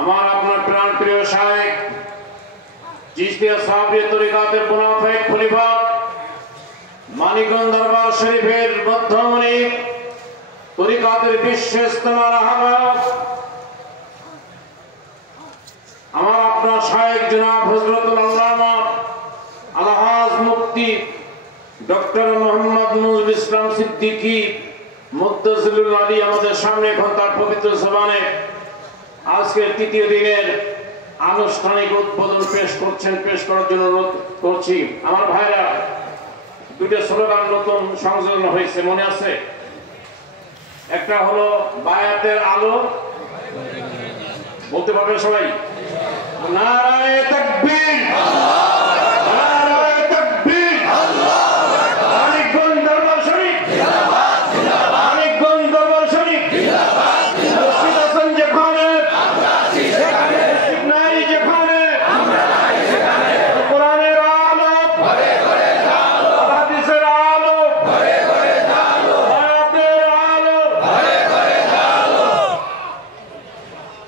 আমার আপনার প্রাণ প্রিয় শায়েখ চিশতিয়া সাহাবী তরিকাতের মুনাফিক খলিফা মানিকগঞ্জ দরবার শরীফের মধ্যমণি তরিকাতের বিশ্বস্তমার আহ্বায়ক আমার আপনার শায়েখ জনাব হযরতুল আল্লামা আলহাজ মুফতি ডক্টর মোহাম্মদ নজরুল ইসলাম সিদ্দিকী মুদ্দাসিরুল আলী আমাদের সামনে এখন তার পবিত্র জবানে আজকের তৃতীয় দিনের আনুষ্ঠানিক উদ্বোধন পেশ করার জন্য অনুরোধ করছি। আমার ভাইরা, দুটো স্লোগান নতুন সংযোজন হয়েছে, মনে আছে? একটা হলো বায়াতের আলো, বলতে পারবেন সবাই? নারায়ে তাকবীর, নারায়ে তাকবীর, মানিকগঞ্জ দরবার শরীফ, মানিকগঞ্জ দরবার শরীফ, মুর্শিদ হাসান যেখানে, নাই যেখানে, কোরআনের আলো, হাদিসের আলো, বায়াতের আলো,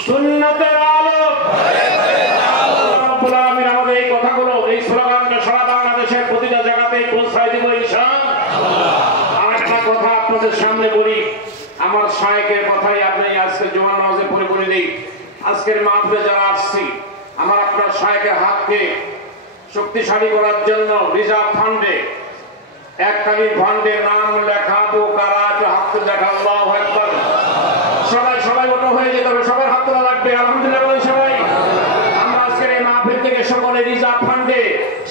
সুন্নতের আলো, আমাদের এই কথাগুলো, এই স্লোগানটা সারা বাংলাদেশের প্রতিটা জায়গাতেই পৌঁছায় দিব ইনশাআল্লাহ। আর একটা কথা আপনাদের সামনে বলি, আমার শায়েখের কথাই আপনি আজকে জুমার নামাজে পড়ে দিই। আজকের মাহফিলে যারা আসছি, আমার আপনার শায়েখের হাতকে শক্তিশালী করার জন্য রিজার্ভ ফান্ডে, এককালীন ফান্ডে নাম লেখাবো, কারা হাত দেখা, আল্লাহু আকবার। সবাই ওটা হয়ে যেতে হবে, সবার হাত তোলা লাগবে। আলহামদুলিল্লাহ বলেন সবাই। আমরা আজকের এই মাহফিল থেকে সকলে রিজার্ভ ফান্ডে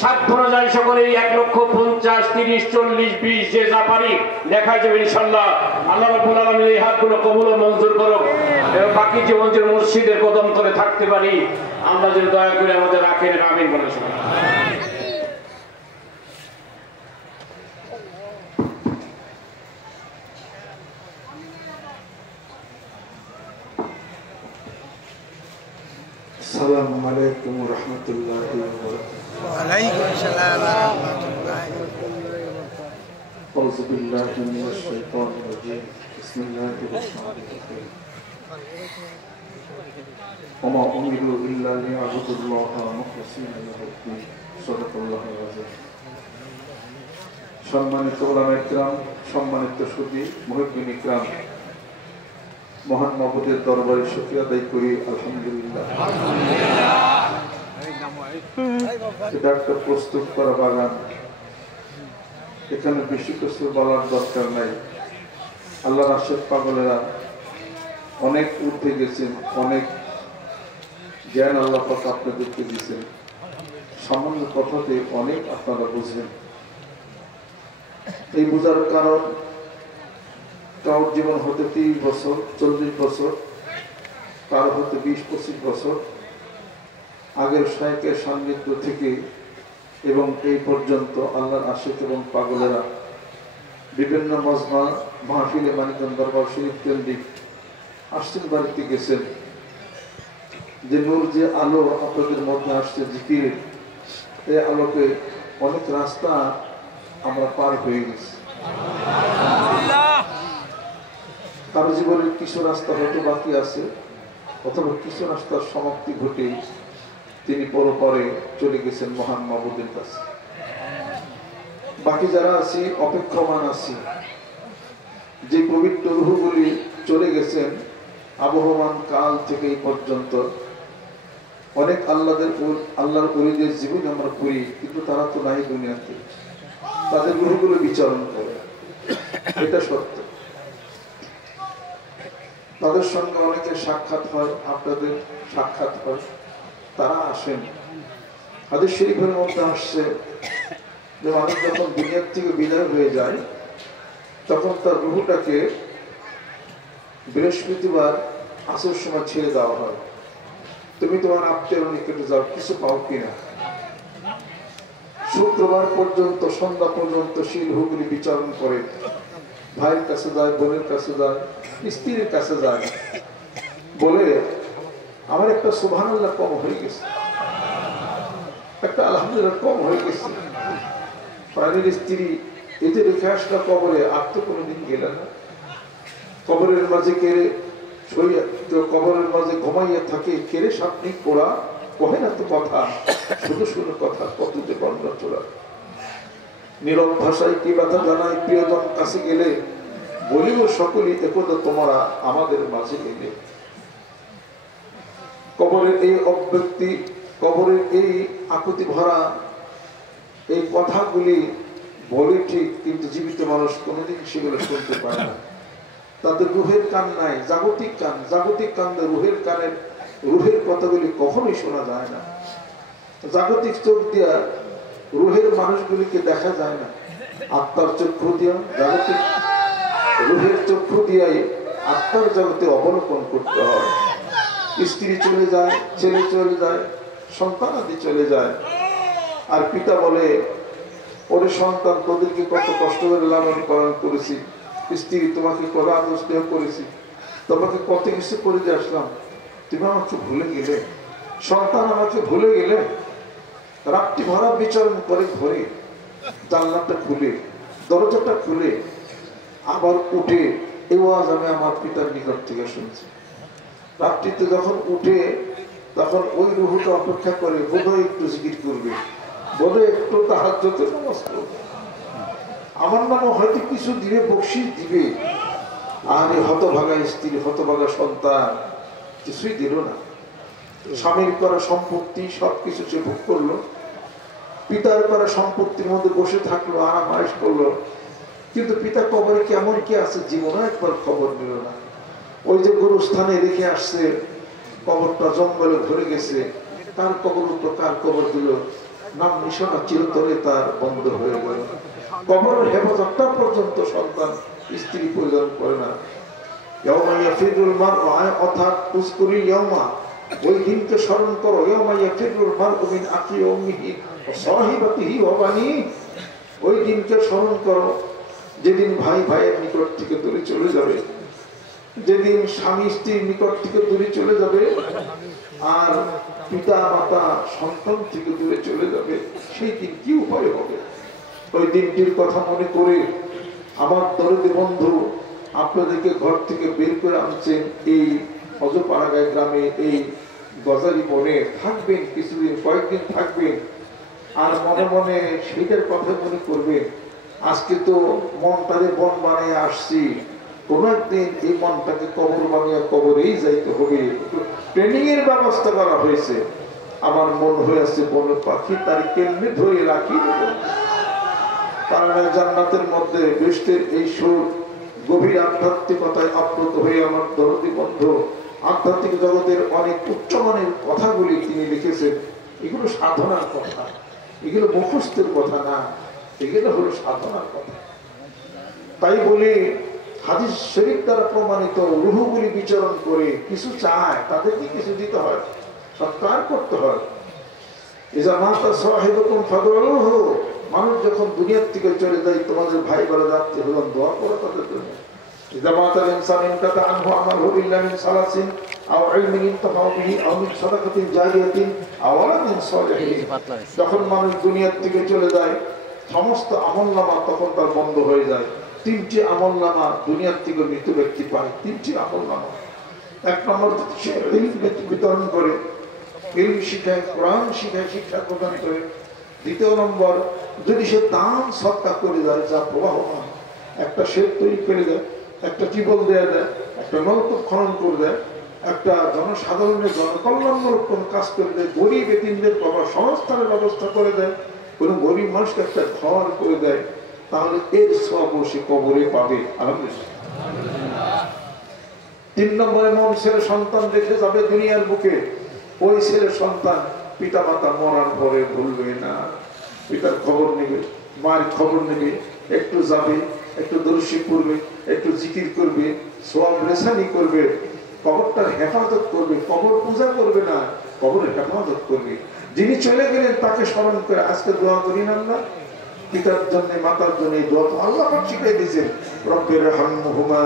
সাধ্য অনুযায়ী সকলে 1,50,000, 30, 40, 20 যে যা পারি দেখা যাবে ইনশাআল্লাহ। আল্লাহ রাব্বুল আলামিন এই হাতগুলো কবুল ও মঞ্জুর করুক এবং বাকি জীবন যে মুর্শিদের কদম করে থাকতে পারি, আমরা যদি দয়া করে আমাদের রাখেন, আমিন বলেন সবাই। আসসালামু আলাইকুম ওয়া রাহমাতুল্লাহি ওয়া বারাকাতুহু। ওয়া আলাইকুম আসসালাম ওয়া রাহমাতুল্লাহি ওয়া বারাকাতুহু। আউযু বিল্লাহি মিনাশ শাইতানির রাজীম। বিসমিল্লাহির রাহমানির রাহিম। ওয়া মা উমিরু ইল্লা লিয়াবুদুল্লাহা মুখলিসিনা লাহুদ-দ্বীন। সাদাকাল্লাহুল আযীম। সম্মানিত উলামায়ে কিরাম, সম্মানিত সুধী, মুহিব্বিন ইকরাম, মহান মাবুদের দরবারে শুকরিয়া আদায় করি আলহামদুলিল্লাহ। এটা একটা প্রস্তুত করা বাগান, এখানে বেশি কিছু বলার দরকার নাই। আল্লাহর আশিক পাগলেরা অনেক ঊর্ধ্বে গেছেন, অনেক জ্ঞান আল্লাহ পাক আপনাদেরকে দিয়েছেন। সামান্য কথাতে অনেক আপনারা বুঝবেন। এই বোঝার কারণ, কারোর জীবন হতে 30 বছর, 40 বছর, কারো হতে 20-25 বছর আগের শায়েখের সান্নিধ্য থেকে এবং এই পর্যন্ত আল্লাহর আশিক এবং পাগলেরা বিভিন্ন মজমা মাহফিলে মানিকগঞ্জ দরবার শরীফ কেন্দ্রিক আসছেন, বাড়িতে গেছেন। যে নূর, যে আলো আপনাদের মধ্যে আসছে জিকির, এই আলোকে অনেক রাস্তা আমরা পার হয়ে গেছি। কারো জীবনের কিছু রাস্তা হয়তো বাকি আছে, অথবা কিছু রাস্তার সমাপ্তি ঘটে তিনি পরে চলে গেছেন মহান মাবুদের কাছে। বাকি যারা আছি, অপেক্ষমান আছি, যে পবিত্র রূহগুলি চলে গেছেন আবহমান কাল থেকে এই পর্যন্ত। অনেক আল্লাহর ওলিদের জীবন আমরা পড়ি, কিন্তু তারা তো নাই দুনিয়াতে, তাদের রূহগুলো বিচরণ করে, এটা সত্য। তাদের সঙ্গে অনেকের সাক্ষাৎ হয়, আপনাদের সাক্ষাৎ হয়, তারা আসেন। হাদিস শরীফের মধ্যে আসছে যে মানুষ যখন দুনিয়ার থেকে বিদায় হয়ে যায়, তখন তার রূহটাকে বৃহস্পতিবার আসর সময় ছেড়ে দেওয়া হয়। তুমি তোমার আত্মীয় নিকটে যাও, কিছু পাও কিনা। শুক্রবার পর্যন্ত, সন্ধ্যা পর্যন্ত সেই রূহগুলি বিচরণ করে, ভাইয়ের কাছে যায়, বোনের কাছে যায়, স্ত্রীর কাছে যায়, বলে আমার একটা সুবহানাল্লাহ কম হয়ে গেছে, একটা আলহামদুলিল্লাহ কম হয়ে গেছে। প্রাণীর স্ত্রী এই যে রেখে আসলা কবরে, আর তো কোনোদিন গেলে না, কবরের মাঝে কে কবরের মাঝে ঘুমাইয়া থাকে কেড়ে সাপনি পোড়া কহে না তো কথা শুধু শুধু কথা কত যে বর্ণনা চোরা নীরব ভাষায় কি ব্যথা জানাই প্রিয়জন কাছে গেলে বলিব সকলেই একদা তোমরা আমাদের মাঝে এলে কবরের এই অব্যক্তি কবরের এই আকুতি ভরা এই কথাগুলি বলে ঠিক কিন্তু জীবিত মানুষ কোনোদিন সেগুলো শুনতে পারে না তাদের রুহের কান নাই জাগতিক কান রুহের কানের রুহের কথাগুলি কখনোই শোনা যায় না জাগতিক চোখ দিয়া রুহের মানুষগুলিকে দেখা যায় না আত্মার চক্ষু দিয়া জাগতিক রুহের চক্ষু দিয়াই আত্মার জগতে অবলোকন করতে হয় স্ত্রী চলে যায় ছেলে চলে যায় সন্তান আদি চলে যায় আর পিতা বলে ওরে সন্তান তোদেরকে কত কষ্ট করে লালন পালন করেছি স্ত্রী তোমাকে কত আদর স্নেহ করেছি তোমাকে কত কিছু করে দিয়ে আসলাম তুমি আমাকে ভুলে গেলে সন্তান আমাকে ভুলে গেলে রাত্রি ভরা বিচরণ করে ঘরে জানলাটা খুলে দরজাটা খুলে আবার উঠে এই আওয়াজ আমি আমার পিতার নিকট থেকে শুনছি রাত্রিতে যখন উঠে তখন ওই রুহুটা অপেক্ষা করে বোধহয় একটু জিকির করবে বোধহয় একটু তাহাজ্জুদে নামাজ পড়বে আমার নামে হয়তো কিছু দিবে বকশিশ দিবে আর এই হতভাগা স্ত্রী হতভাগা সন্তান কিছুই দিল না স্বামীর করা সম্পত্তি সবকিছু সে ভোগ করলো পিতার করা সম্পত্তির মধ্যে বসে থাকলো আরাম আয়েশ করলো কিন্তু পিতা কবরে কেমন কি আছে জীবনে একবার খবর নিল না ওই যে গুরুস্থানে রেখে আসছে কবরটা জঙ্গলে ধরে গেছে কার কবর উপর কার কবর দিল নাম নিশানা চিরতরে তার বন্ধ হয়ে গেল কবরের হেফাজতটা পর্যন্ত সন্তান স্ত্রী প্রয়োজন করে না অর্থাৎ উস্কুরি ইয়মা ওই দিনকে স্মরণ করো ওই দিনকে স্মরণ করো যেদিন ভাই ভাইয়ের নিকট থেকে দূরে চলে যাবে যেদিন স্বামী স্ত্রীর নিকট থেকে দূরে চলে যাবে আর পিতা মাতা সন্তান থেকে দূরে চলে যাবে সেই দিন কি উপায় হবে ওই দিনটির কথা মনে করে আমার দরদি বন্ধু আপনাদেরকে ঘর থেকে বের করে আনছেন এই অজপাড়াগায় গ্রামে এই গজারি বনে থাকবেন কিছুদিন কয়েকদিন থাকবেন আর মনে মনে সেইটার কথা মনে করবেন আজকে তো মনটারে বন বানিয়ে আসছি কোন একদিন এই মনটাকে কবর বানিয়ে কবরেই যাইতে হবে ট্রেনিং এর ব্যবস্থা করা হয়েছে আমার মন হয়ে আসছে বন পাখি তার কেমনি ধরে রাখি কারণ জান্নাতের মধ্যে বেহেশতের এই সুর গভীর আধ্যাত্মিকতায় আপ্লুত হয়ে আমার দরদি বন্ধু আধ্যাত্মিক জগতের অনেক উচ্চমানের কথাগুলি তিনি লিখেছেন এগুলো সাধনার কথা এগুলো মুখস্থের কথা না এগুলো হলো সাধনার কথা তাই বলি হাদিস শরীফ দ্বারা প্রমাণিত রুহগুলি বিচরণ করে কিছু চায় তাদেরকে কিছু দিতে হয় সৎকার করতে হয় মানুষ যখন দুনিয়ার থেকে চলে যায় তোমাদের ভাই বলে যাচ্ছে দোয়া করো তাদের জন্য যখন মানুষ দুনিয়ার থেকে চলে যায় সমস্ত আমলনামা তখন তার বন্ধ হয়ে যায় তিনটি আমলনামা দুনিয়ার থেকে মৃত ব্যক্তি পায় তিনটি আমলনামা এক নম্বর বিতরণ করে ইলম শিখায় কোরআন শিখায় শিক্ষা প্রদান করে দ্বিতীয় নম্বর যদি সে দান সৎকার করে যায় যা প্রবাহমান একটা শেড তৈরি করে দেয় একটা টিউবওয়েল দেওয়া দেয় একটা নলকূপ খনন করে দেয় একটা জনসাধারণের জনকল্যাণমূলক কোন কাজ করে দেয় গরিব এতিমদের সংস্থানের ব্যবস্থা করে দেয় কোন গরিব মানুষকে একটা ঘর করে দেয় তাহলে এর সব সে কবরে পাবে আলহামদুলিল্লাহ। 3 নম্বরে মন ছেলে সন্তান রেখে যাবে দুনিয়ার বুকে ওই ছেলে সন্তান পিতা মাতা মরার পরে ভুলবে না পিতার খবর নেবে মায়ের খবর নেবে একটু যাবে একটু দর্শী করবে একটু জিকির করবে সওয়াব রেসানি করবে কবরটার হেফাজত করবে কবর পূজা করবে না কবরের হেফাজত করবে যিনি চলে গেলেন তাকে স্মরণ করে আজকে দোয়া করি না আল্লাহ পিতার জন্য মাতার জন্য এই দোয়া তো আল্লাহ পাক শিখিয়ে দিয়েছেন রব্বির হামহুমা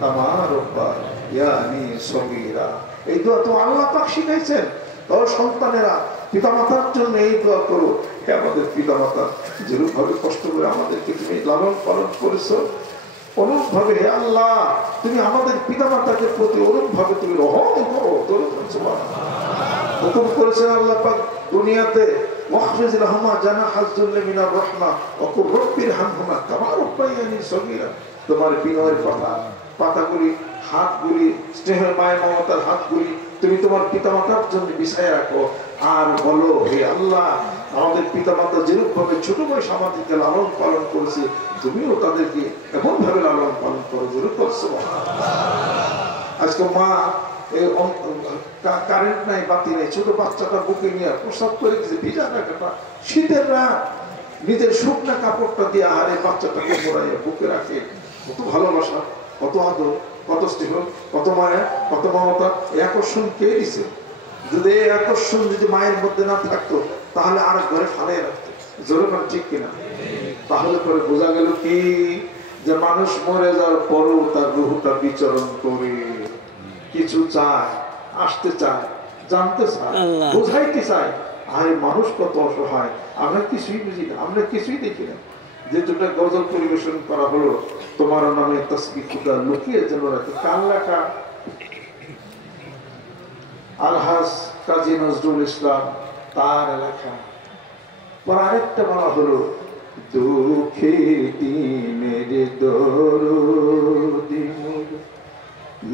কামা রাব্বায়ানি সগীরা এই দোয়া তো আল্লাহ পাক শিখাইছেন তো সন্তানেরা পিতামাতার জন্য এই দোয়া করো হে আমাদের পিতামাতা যেরূপভাবে কষ্ট করে আমাদেরকে তুমি লালন পালন করেছো অনুরূপ ভাবে হে আল্লাহ তুমি আমাদের পিতামাতাকে প্রতি অনুরূপ ভাবে তুমি রহম করো। হুকুম করেছেন আল্লাহ পাক দুনিয়াতে ওয়াখফিজ লাহুমা জানাহাজ যুল্লি মিনার রাহমা ওয়া কুর রাব্বির হামহুমা কামা রাব্বায়ানি সগীরা। তোমার বিনয়ের পাতাগুলি, হাতগুলি, স্নেহের মায়ের মমতার হাতগুলি তুমি তোমার পিতামাতার জন্য বিছায় রাখো। আর বলো হে আল্লাহ আমাদের পিতামাতা যেরূপ ভাবে ছোট বয়সে আমাদেরকে লালন পালন করেছে তুমিও তাদেরকে এমন ভাবে লালন পালন করো যেরূপ করছো। আজকে মা কারেন্ট নাই, বাতি নাই, ছোট বাচ্চাটা বুকে নিয়ে প্রসাব করে দিয়েছে, ভিজা টাকাটা শীতের রাত নিজের শুকনা কাপড়টা দিয়ে আহারে বাচ্চাটাকে মোড়াইয়া বুকে রাখে। কত ভালোবাসা, কত আদর, কত স্নেহ, কত মায়া, কত মমতা। এই আকর্ষণ কে দিছে? যদি এই আকর্ষণ যদি মায়ের মধ্যে না থাকতো তাহলে আর ঘরে ফালাই রাখতো। জোরে মানে ঠিক কিনা? তাহলে পরে বোঝা গেল কি যে মানুষ মরে যাওয়ার পরও তার রুহটা বিচরণ করে, কিছু চায়, আসতে চায়, জানতে চায়, বোঝাইতে চায়। আরে মানুষ কত অসহায়, আমরা কিছুই বুঝি না, আমরা কিছুই দেখি না। যে দুটা গজল পরিবেশন করা হলো তোমার নামে তাসবিহ খুদা লুকিয়ে যেন রাখে, কার লেখা? আলহাজ কাজী নজরুল ইসলাম, তার লেখা। পর আরেকটা বলা হলো দুঃখে দিনের দরদি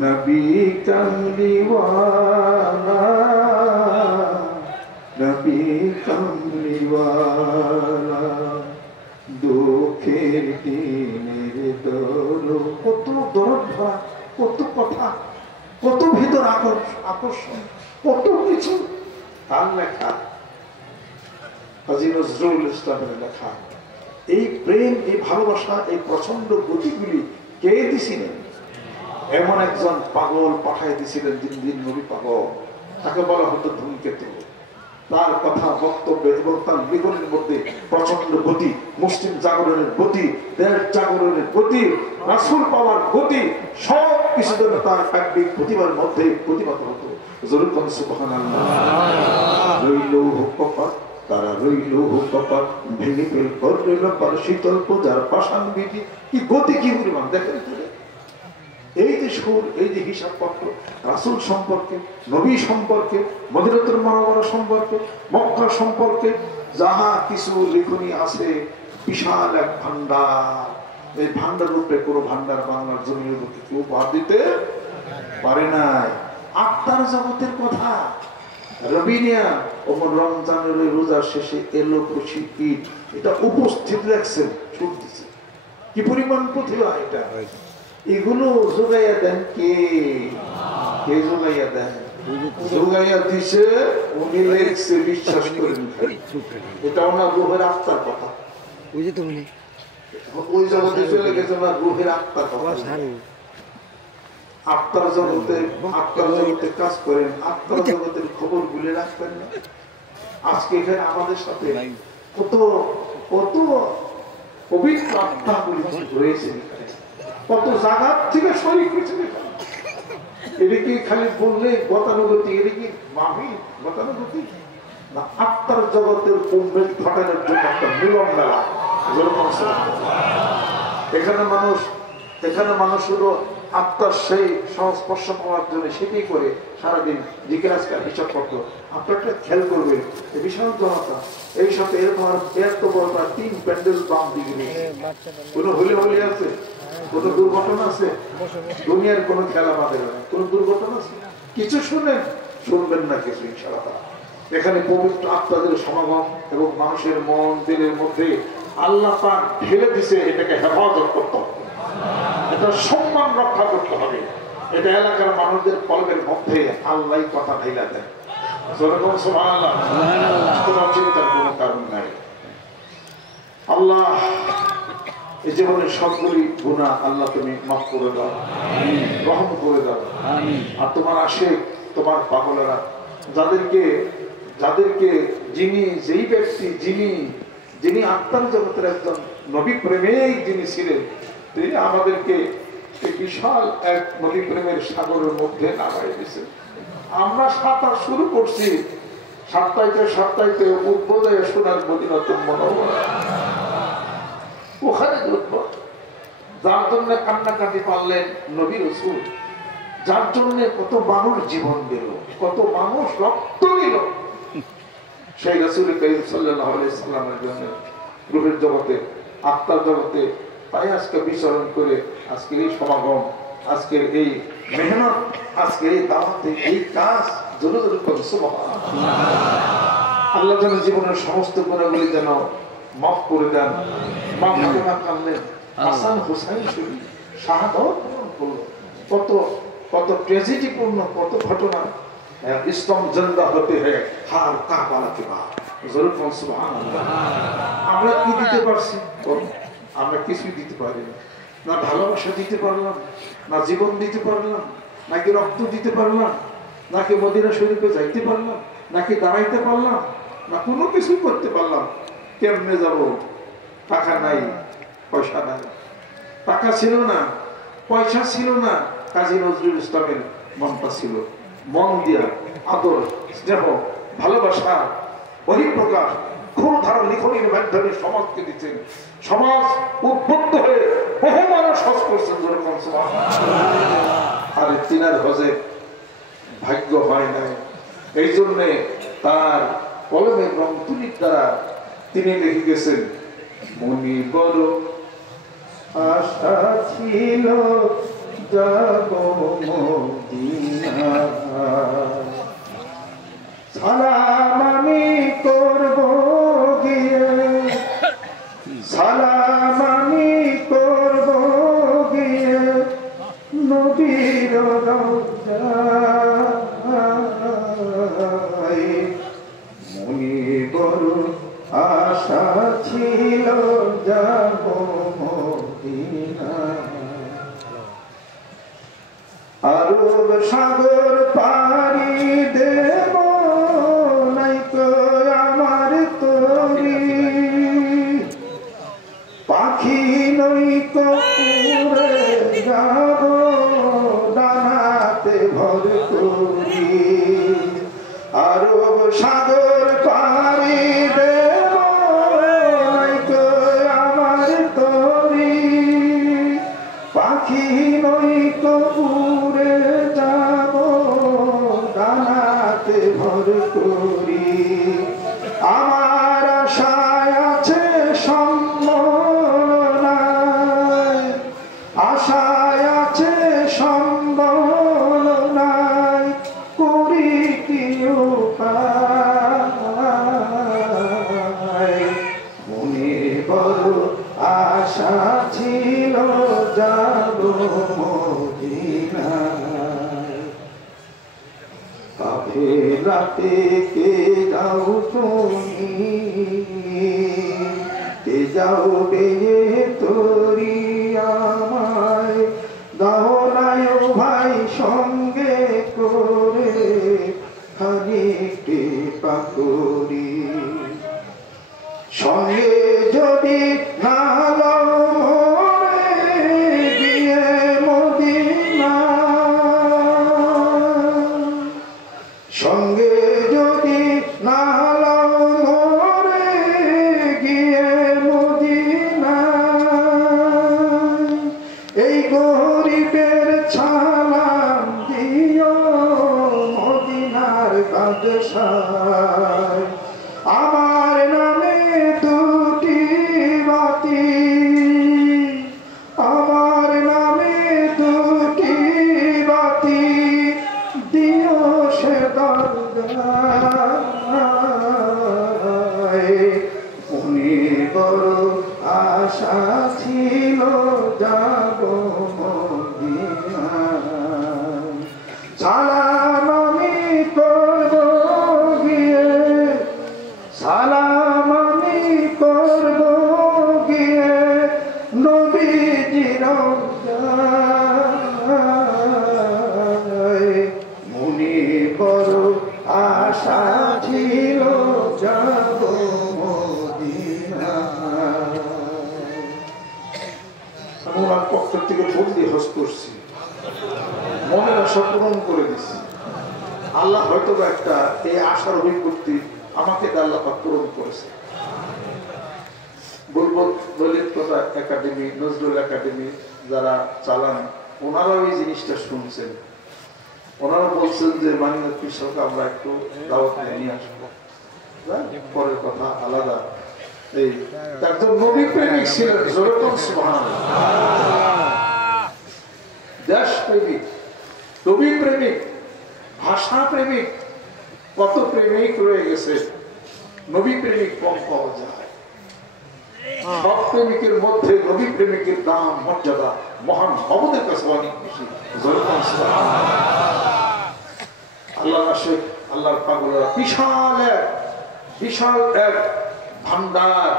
নবী কামলিওয়ালা, নবী কামলিওয়ালা, দুঃখের দিনের দরদ। কত দরদ ভরা, কত কথা, কত ভেতর আকর্ষণ, কত কিছু তার লেখা, কাজী নজরুল ইসলামের লেখা। এই প্রেম, এই ভালোবাসা, এই প্রচন্ড গতিগুলি কে দিছিলেন? এমন একজন পাগল পাঠাই দিছিলেন, দিন দিন নবী পাগল, তাকে বলা হতো ধূমকেতু। তার কথা, বক্তব্য এবং তার লিখনের মধ্যে প্রচন্ড গতি, মুসলিম জাগরণের গতি, দেশ জাগরণের গতি, রাসূল পাওয়ার গতি, সব কিছু যেন তার কাব্যিক প্রতিভার মধ্যে প্রতিভাত হতো। জরুরন সুবহানাল্লাহ। রইল কপাট, তারা রইল কপাট, ভেঙে ফেল করল পার শীতল পূজার পাষাণ বিধি। কি গতি, কি পরিমাণ দেখেন। এই যে সুর, এই যে হিসাব পত্র, রাসূল সম্পর্কে, নবী সম্পর্কে, মদিনাতুল মুনাওয়ারা সম্পর্কে, মক্কা সম্পর্কে যাহা কিছু লেখনী আছে, বিশাল এক ভান্ডার। এই ভান্ডার রূপে কোনো ভান্ডার বাংলার জমির মধ্যে কেউ বাদ দিতে পারে নাই। আত্মার জগতের কথা রবিনিয়া ওমর রমজানের রোজার শেষে এলো খুশি ঈদ, এটা উপস্থিত রাখছেন, ছুট দিচ্ছে। কি পরিমাণ প্রতিভা এটা! এগুলো যোগাইয়া দেন কে? কে যোগাইয়া দেন? যোগাইয়া দিছে উনি লেখছে, বিশ্বাস করেন। এটা ওনার রুহের আত্মার কথা। ওই জগতে চলে গেছে ওনার রুহের আত্মার কথা। আত্মার জগতে, আত্মার জগতে কাজ করেন, আত্মার জগতের খবর ভুলে রাখবেন না। আজকে এখানে আমাদের সাথে কত কত পবিত্র আত্মাগুলি রয়েছে, কত জায়গা থেকে শরীর হয়েছে। এটা কি খালি বললে গতানুগতি? এটা কি মাফি গতানুগতি না? আত্মার জগতের প্রবেশ ঘটানোর জন্য একটা মিলন মেলা। এখানে মানুষ শুধু আত্মার সেই সংস্পর্শ পাওয়ার জন্য সেটাই করে সারাদিন জিজ্ঞাসা হিসাব করতো। আপনারটা খেয়াল করবেন, বিশাল জনতা এই সাথে এরকম এত বড় 3 প্যান্ডেল বাম দিকে কোনো হলে হলে আছে, কোনো দুর্ঘটনা আছে? দুনিয়ার কোনো খেলা বাদে না, কোনো দুর্ঘটনা আছে? কিছু শুনবেন না কিছু ইনশাআল্লাহ। এখানে পবিত্র আত্মাদের সমাগম এবং মানুষের মন দিলের মধ্যে আল্লাহ পাক ঢেলে দিছে। এটাকে হেফাজত করতে হবে, এটা সম্মান রক্ষা করতে হবে। এটা এলাকার মানুষদের কলবের মধ্যে আল্লাহ কথা ঢেলা দেয়। যেরকম সুবহানাল্লাহ, কোনো চিন্তার কোনো কারণ নাই। আল্লাহ এই জীবনের সবগুলি গুনাহ আল্লাহ তুমি মাফ করে দাও, রহম করে দাও। আর তোমার আশিক, তোমার পাগলেরা, যাদেরকে যেই ব্যক্তি যিনি আত্মার জগতের একজন নবী প্রেমিক যিনি ছিলেন, তিনি আমাদেরকে এই বিশাল এক নবী প্রেমের সাগরের মধ্যে নামাই দিয়েছেন। আমরা সাঁতার শুরু করছি, সপ্তাহে উদ্বোধনে শোনার মদিনাতুল মুনাওয়ারা, ওখানে উঠব। যার জন্য কান্নাকাটি পারলেন নবী রাসূল, যার জন্য কত মানুষ জীবন দিল, কত মানুষ রক্ত দিল, সেই রাসূল কারীম সাল্লাল্লাহু আলাইহি সাল্লামের জন্য রূহের জগতে, আত্মার জগতে তাই আজকে বিচরণ করে আজকের এই সমাগম, আজকের এই মেহনত, আজকের এই দাওয়াতে, এই কাজ জোরে জোরে করে সুবহানাল্লাহ। আল্লাহ যেন জীবনের সমস্ত গুণাবলী যেন মাফ করে দেন। মা ফাতেমা কাঁদলেন, হাসান হুসাইন শহীদ শাহাদাত বরণ করলো। কত কত ট্র্যাজেডিপূর্ণ কত ঘটনা। ইসলাম জিন্দা হতে হয় হার কারবালা কে বাদ। জোরে বলুন সুবহানাল্লাহ। আমরা কি দিতে পারছি? আমরা কিছুই দিতে পারি না। না ভালোবাসা দিতে পারলাম, না জীবন দিতে পারলাম, নাকি রক্ত দিতে পারলাম, নাকি মদিনা শরীফে যাইতে পারলাম, নাকি দাঁড়াইতে পারলাম, না কোনো কিছু করতে পারলাম। কেমনে যাব? টাকা নাই, পয়সা নাই। টাকা ছিল না, পয়সা ছিল না, কাজী নজরুল ইসলামের মনটা ছিল। মন দিয়া আদর, স্নেহ, ভালোবাসা, বহিঃপ্রকাশ, ক্ষুরধার লিখনের মাধ্যমে সমাজকে দিচ্ছেন। সমাজ উদ্বুদ্ধ হয়ে বহু মানুষ হজ করছেন। আর তিনার হজে ভাগ্য হয় নাই, এই জন্যে তার কলমের রং তুলির দ্বারা তিনি লিখে গেছেন, মনি বড় আশা ছিল যাব মদিনা, সালাম আমি করব গিয়ে, সালাম আমি করব গিয়ে নবীর রওজায়, মনি বড় আশা ছিল যাব মদিনা। আরব সাগর পাড়ি দেব নাই তো আমার তরি, পাখি নই তো উড়ে যাব ডানাতে ভর করি। আরব সাগর পাড়ি দেব নাই তো আমার তরি, পাখি নই তো উড়ে যাব ডানাতে ভর করি। আমার আশায় আছে সম্বলনায়, আশায় আছে সম্বলনায়, করি কি উপায়। মনে বড় আশা ছিল যাব মদিনায়। কাফেলাতে কে যাও তুমি, কে যাও বেয়ে তরি আমায়, দাও নাই ভাই সঙ্গে করে খানিকটি পাকড়ি। সঙ্গে যদি না লও মোরে গিয়ে মদিনা, সঙ্গে যদি না লও মোরে গিয়ে মদিনা, এই গরিবের ছালাম দিও মদিনার বাদশায়। আমার নামে দুটি বাতি, আমার নামে দুটি বাতি, দিও সে দরগায়। উনি বড় আশা ছিল যাব মদিনায়। সালাম আমি করব গিয়ে, সালাম আমি করব গিয়ে নবীজির রওজায়। মনে বড় আশা ছিল যাব মদিনায়। আমি ওনার পক্ষ থেকে বন্দি হজ করছি, মনের আশা পূরণ করে দিছি। আল্লাহ হয়তো একটা এই আশার অভিজ্ঞতি আমাকে আল্লাহ পূরণ করেছে। বুলবুল ললিতকথা একাডেমি, নজরুল একাডেমি যারা চালান, ওনারাও এই জিনিসটা শুনছেন। ওনারা বলছেন যে মাননীয় কৃষক আমরা একটু দাওয়াত নিয়ে আসবো। পরের কথা আলাদা। এই একজন নবী প্রেমিক ছিলেন, যেরকম সুবহানাল্লাহ, দেশ প্রেমিক, নবী প্রেমিক, ভাষা প্রেমিক, কত প্রেমিক রয়ে গেছে, নবী প্রেমিক কম পাওয়া যায়। সব প্রেমিকের মধ্যে নবী প্রেমিকের দাম মর্যাদা মহান মহম্মদের কাছে অনেক বেশি। আল্লাহ আশিক, আল্লাহর পাগলরা বিশাল এক ভান্ডার,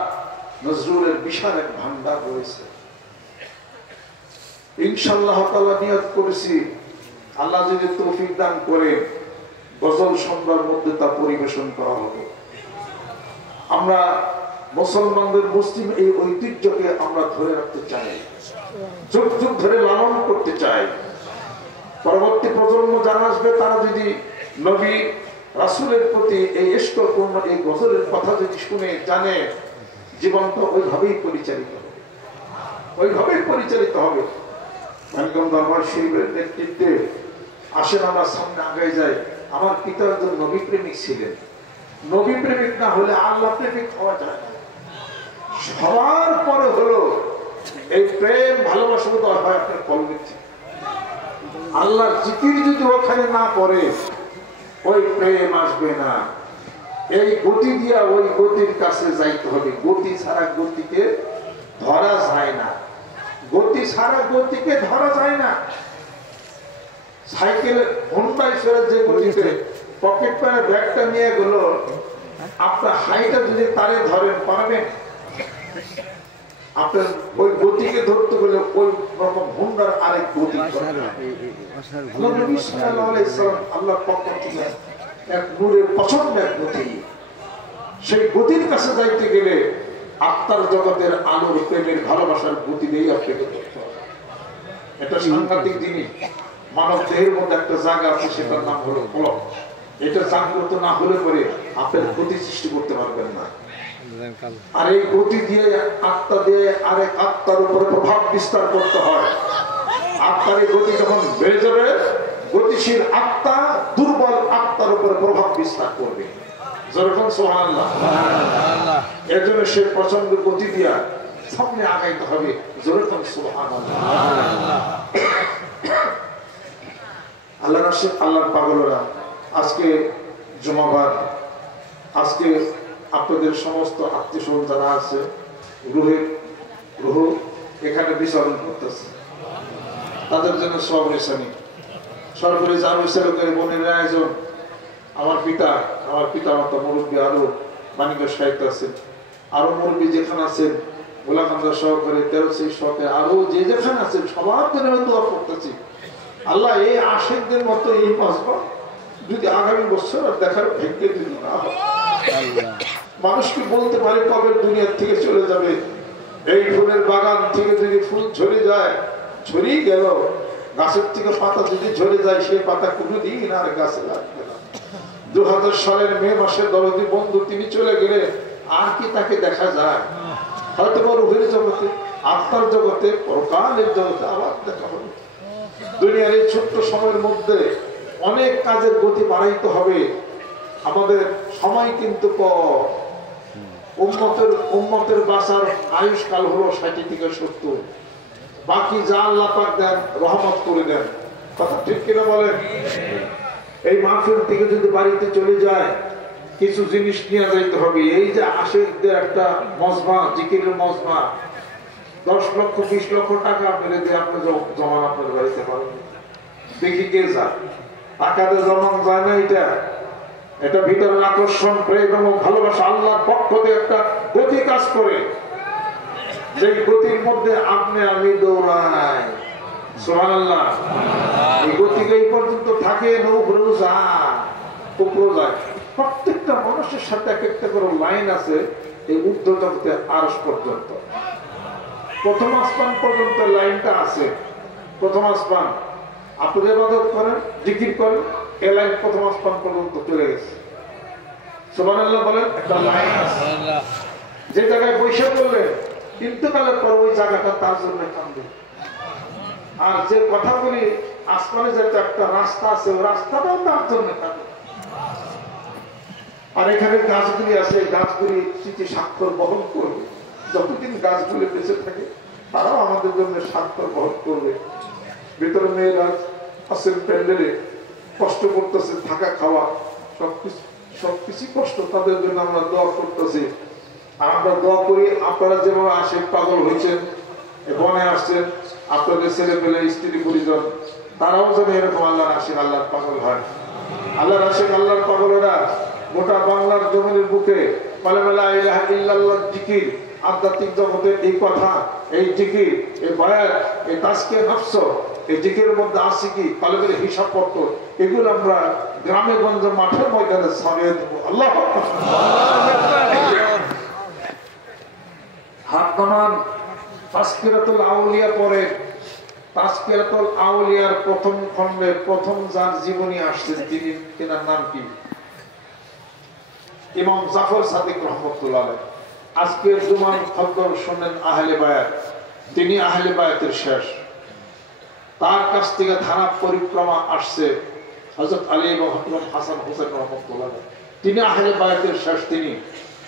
নজরুলের বিশাল এক ভান্ডার রয়েছে। ইনশাআল্লাহ তাআলা নিয়ত করেছি, আল্লাহ যদি তৌফিক দান করে গজল সন্ধ্যার মধ্যে তা পরিবেশন করা হবে। আমরা মুসলমানদের মুসলিম এই ঐতিহ্যকে আমরা ধরে রাখতে চাই, যুগ যুগ ধরে লালন করতে চাই। পরবর্তী প্রজন্ম যারা আসবে তারা যদি নবী রাসূলের প্রতি এই ইশকপূর্ণ এই গজলের কথা যদি শুনে জানে, জীবনটা ওইভাবেই পরিচালিত হবে, ওইভাবেই পরিচালিত হবে। মানিকগঞ্জ দরবার শরীফের নেতৃত্বে আসেন আমরা সামনে আগায় যাই। আমার পিতা একজন নবী প্রেমিক ছিলেন। নবী প্রেমিক না হলে আল্লাহ প্রেমিক হওয়া যায় না। সবার পরে হলো এই প্রেম ভালোবাসা তো হয় আপনার কলমের থেকে। আল্লাহর জিকির যদি ওখানে না পড়ে ওই প্রেম আসবে না। এই গতি দিয়া ওই গতির কাছে যাইতে হবে। গতি ছাড়া গতিকে ধরা যায় না, গতি ছাড়া গতিকে ধরা যায় না। সাইকেলে হোন্ডায় ফেলে যে গতিতে পকেট প্যানে ব্যাগটা নিয়ে গেল, আপনার হাইটা যদি তারে ধরেন পারবেন? আপনার ওই গতিকে ধরতে গেলে ওই রকম হোন্ডার আরেক গতি। আল্লাহর পক্ষ থেকে এক নূরের পছন্দ এক গতি। সেই গতির কাছে যাইতে গেলে আত্মার জগতের আলোর প্রেমের ভালোবাসার গতি দিয়েই আপনাকে করতে হবে। এটা সাংঘাতিক জিনিস। মানব দেহের মধ্যে একটা জায়গা আছে, সেটার নাম হলো পলক। এটা জাগ্রত না হলে পরে আপনার গতি সৃষ্টি করতে পারবেন না। আর এই গতি দিয়ে আত্মা দিয়ে আরেক আত্মার উপরে প্রভাব বিস্তার করতে হয়। আত্মার এই গতি যখন বেড়ে যাবে, গতিশীল আত্মা দুর্বল আত্মার উপরে প্রভাব বিস্তার করবে। যেরকম সুবহানাল্লাহ, এর জন্য সে প্রচন্ড গতি দিয়া সামনে আগাইতে হবে। যেরকম সুবহানাল্লাহ। আল্লাহ রাসূল, আল্লাহর পাগলরা, আজকে জুমাবার, আজকে আপনাদের সমস্ত আত্মীয় স্বজন যারা আছে, রুহ এখানে বিচরণ করতেছে, তাদের জন্য সব রেশানি সরকারি জামিসের বোনের আয়োজন। আমার পিতা মাতা মুরব্বী আরো মানিকগঞ্জ সাহিত্য আছেন, আরো মুরব্বী যেখানে আছেন, গোলাকান্দা সহকারে 13 শখে আরো যে যেখানে আছেন, সবার জন্য দোয়া করতেছি। আল্লাহ এই আশিকদের মতো এই মাসবা যদি আগামী বছর আর দেখার ভাগ্যে যদি না হয়, মানুষকে বলতে পারে কবে দুনিয়ার থেকে চলে যাবে। এই ফুলের বাগান থেকে যদি ফুল ঝরে যায়, ঝরেই গেল। গাছের থেকে পাতা যদি ঝরে যায়, সেই পাতা কোনোদিন আর গাছে লাগবে না। 2000 সালের মে মাসে দরদি বন্ধু তিনি চলে গেলে আর কি তাকে দেখা যায়? হয়তো বা রুহের জগতে, আত্মার জগতে, পরকালের জগতে আবার দেখা হবে। দুনিয়ার এই ছোট্ট সময়ের মধ্যে অনেক কাজের গতি বাড়াইতে হবে। আমাদের সময় কিন্তু উম্মতের বাঁচার আয়ুষ্কাল হলো 60 থেকে 70। বাকি যা আল্লাহ পাক দেন রহমত করে দেন। কথা ঠিক কিনা বলেন? এই মাহফিল থেকে যদি বাড়িতে চলে যায়, কিছু জিনিস নিয়ে যাইতে হবে। এই যে আশিকদের একটা মজমা, জিকিরের মজমা, 10 লক্ষ 20 লক্ষ টাকা মেরে দিয়ে আপনি জমান আপনার বাড়িতে পারবেন। দেখি কে যায়, টাকাতে জমান যায় না। এটা ভিতরের আকর্ষণ, প্রেম এবং ভালোবাসা আল্লাহর পক্ষ থেকে একটা গতি কাজ করে। যে গতির মধ্যে আপনি আমি দৌড়াই, সুবহানাল্লাহ। এই গতিকে এই পর্যন্ত থাকে, উপরেও যায়, উপরেও যায়। প্রত্যেকটা মানুষের সাথে এক একটা করে লাইন আছে। এই ঊর্ধ্ব জগতে আরশ পর্যন্ত, প্রথম আসমান পর্যন্ত লাইনটা আছে। প্রথম আসমান আপনি ইবাদত করেন, জিকির করেন, এই লাইন প্রথম আসমান পর্যন্ত চলে গেছে। সুবহানাল্লাহ বলেন। একটা লাইন আছে, যে জায়গায় বৈশাখ করলেন ইন্তকালের পর ওই জায়গাটা তার জন্য কান্দে। আর যে কথাগুলি আসমানে যেটা একটা রাস্তা আছে, ওই রাস্তাটাও তার জন্য কান্দে। আর এখানে গাছগুলি আছে, গাছগুলি স্মৃতি স্বাক্ষর বহন করবে। যতদিন গাছগুলি বেঁচে থাকে তারাও আমাদের জন্য স্বাক্ষর বহন করবে। ভিতরে মেয়েরা আছেন প্যান্ডেলে, কষ্ট করতেছে, থাকা খাওয়া সবকিছু কষ্ট, তাদের জন্য আমরা দোয়া করতেছি। আর আমরা দোয়া করি আপনারা যেভাবে আসেন, পাগল হয়েছেন, বনে আসছেন, আপনাদের ছেলে পেলে স্ত্রী পরিজন তারাও যেন এরকম আল্লাহর আশিক আল্লাহর পাগল হয়। আল্লাহর আশিক আল্লাহর পাগলেরা গোটা বাংলার জমিনের বুকে লা ইলাহা ইল্লাল্লাহ জিকির, আধ্যাত্মিক জগতের এই কথা, এই জিকির, এই বায়াত, এই তাজকিয়া নফস, এই জিকিরের মধ্যে আছে কি কলবের হিসাব পত্র, এগুলো আমরা গ্রামে গঞ্জে মাঠের ময়দানে ছড়িয়ে দেব। আল্লাহ হাত নামান। তাজকিরাতুল আউলিয়া পরে তাজকিরাতুল আউলিয়ার প্রথম খণ্ডে প্রথম যার জীবনী আসছেন তিনি, তেনার নাম কি? ইমাম জাফর সাদিক রহমতুল্লাহ আলাইহি। আজকের জুমার খবর শুনেন আহলে বায়াত, তিনি আহলে বায়াতের শেষ। তার কাছ থেকে ধারা পরিক্রমা আসছে হযরত আলী এবং হযরত হাসান হোসেন রহমতুল্লাহ আলাইহি। তিনি আহলে বায়াতের শেষ।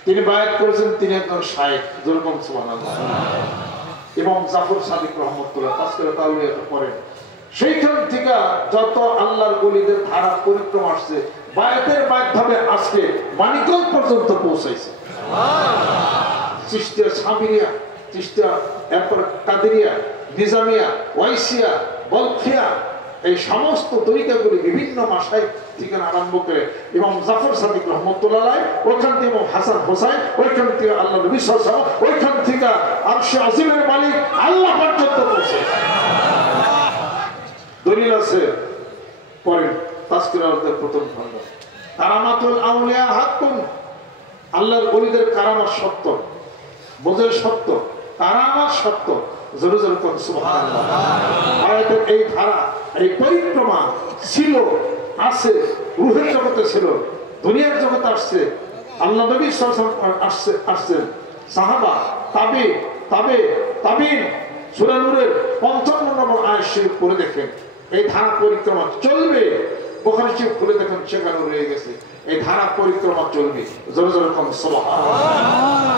তিনি বায়াত করেছেন, তিনি একজন শায়েখ। যেরকম সুবহানাল্লাহ। ইমাম জাফর সাদিক রহমতুল্লাহ তাজকিরাতুল আউলিয়া পড়েন। সেইখান থেকে যত আল্লাহর ওলিদের ধারা পরিক্রমা আসছে বায়াতের মাধ্যমে আজকে মানিকগঞ্জ পর্যন্ত পৌঁছাইছে। চিশতিয়া, সাবিরিয়া, চিশতিয়া, এরপর কাদেরিয়া, নিজামিয়া, ওয়াইসিয়া, বলখিয়া, এই সমস্ত তরিকাগুলি বিভিন্ন মাসায় থেকে আরম্ভ করে ইমাম জাফর সাদিক রহমতুল্লাহ আলাইহি, ওইখান থেকে ইমাম হাসান হোসাইন, ওইখান থেকে আল্লাহ নবী সাল্লাল্লাহু আলাইহি ওয়াসাল্লাম, ওইখান থেকে আরশে আজিমের মালিক আল্লাহ পর্যন্ত পৌঁছে। দলিল আছে পড়েন তাজকিরাতুল প্রথম খণ্ড। কারামাতুল আউলিয়া হাক্কুন, আল্লাহর ওলিদের কারামাত সত্য, বোঝের সত্য, কারামাত সত্য। জোরে জোরে কোন সুবহানাল্লাহ। আয়াতের এই ধারা, এই পরিক্রমা ছিল, আছে, রূহের জগতে ছিল, দুনিয়ার জগতে আসছে। আল্লাহ নবী সাল্লাল্লাহু আলাইহি ওয়াসাল্লাম আসছেন, সাহাবা, তাবিন। সূরা নূরের 55 নম্বর আয়াত শরীফ পড়ে দেখেন, এই ধারা পরিক্রমা চলবে। বুখারী শরীফ খুলে দেখেন, সেখানে রয়ে গেছে এই ধারা পরিক্রমা চলবে। জোরে জোরে কোন সুবহানাল্লাহ।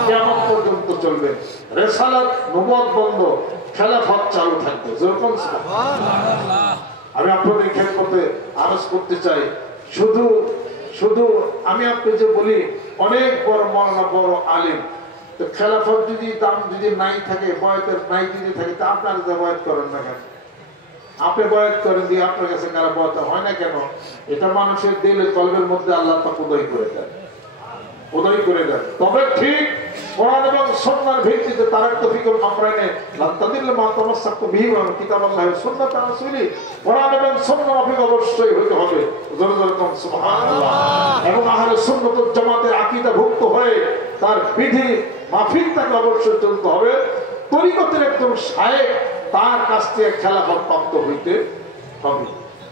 কিয়ামত পর্যন্ত চলবে। রিসালাত নবুয়ত বন্ধ, খেলাফত চালু থাকবে। জোরে কোন সুবহানাল্লাহ। আমি আপনাদের খেদমতে আরজ করতে চাই, শুধু আমি আপনাকে বলি, অনেক বড় মাওলানা, বড় আলেম, তো খেলাফত যদি দাম যদি নাই থাকে, বয়াতের নাই যদি থাকে, তা আপনারা যে বয়াত করেন না কেন? আপনি বয়াত করেন দিয়ে আপনার কাছে কারা বয়াত হয় না কেন? এটা মানুষের দিলে কলবের মধ্যে আল্লাহ পাক উদয় করে দেন। তবে ঠিক কোরআন এবং সুন্নাহর ভিত্তিতে তারাক্তু ফিকুম আমরাইনে লান তাদিল্লু মা তামাসসাকতু বিহি ওয়া কিতাবাল্লাহি ওয়া সুন্নাতি রাসূলি। কোরআন এবং সুন্নাহ মাফিক অবশ্যই হতে হবে। জোরে জোরে কোন সুবহানাল্লাহ। এবং আহলে সুন্নাত ওয়াল জামাতের আকীদাভুক্ত হয়ে তার বিধি মাফিক তাকে অবশ্যই চলতে হবে। তরিকতের একদম শায়েখ, তার কাছ থেকে খেলাফত প্রাপ্ত হইতে হবে।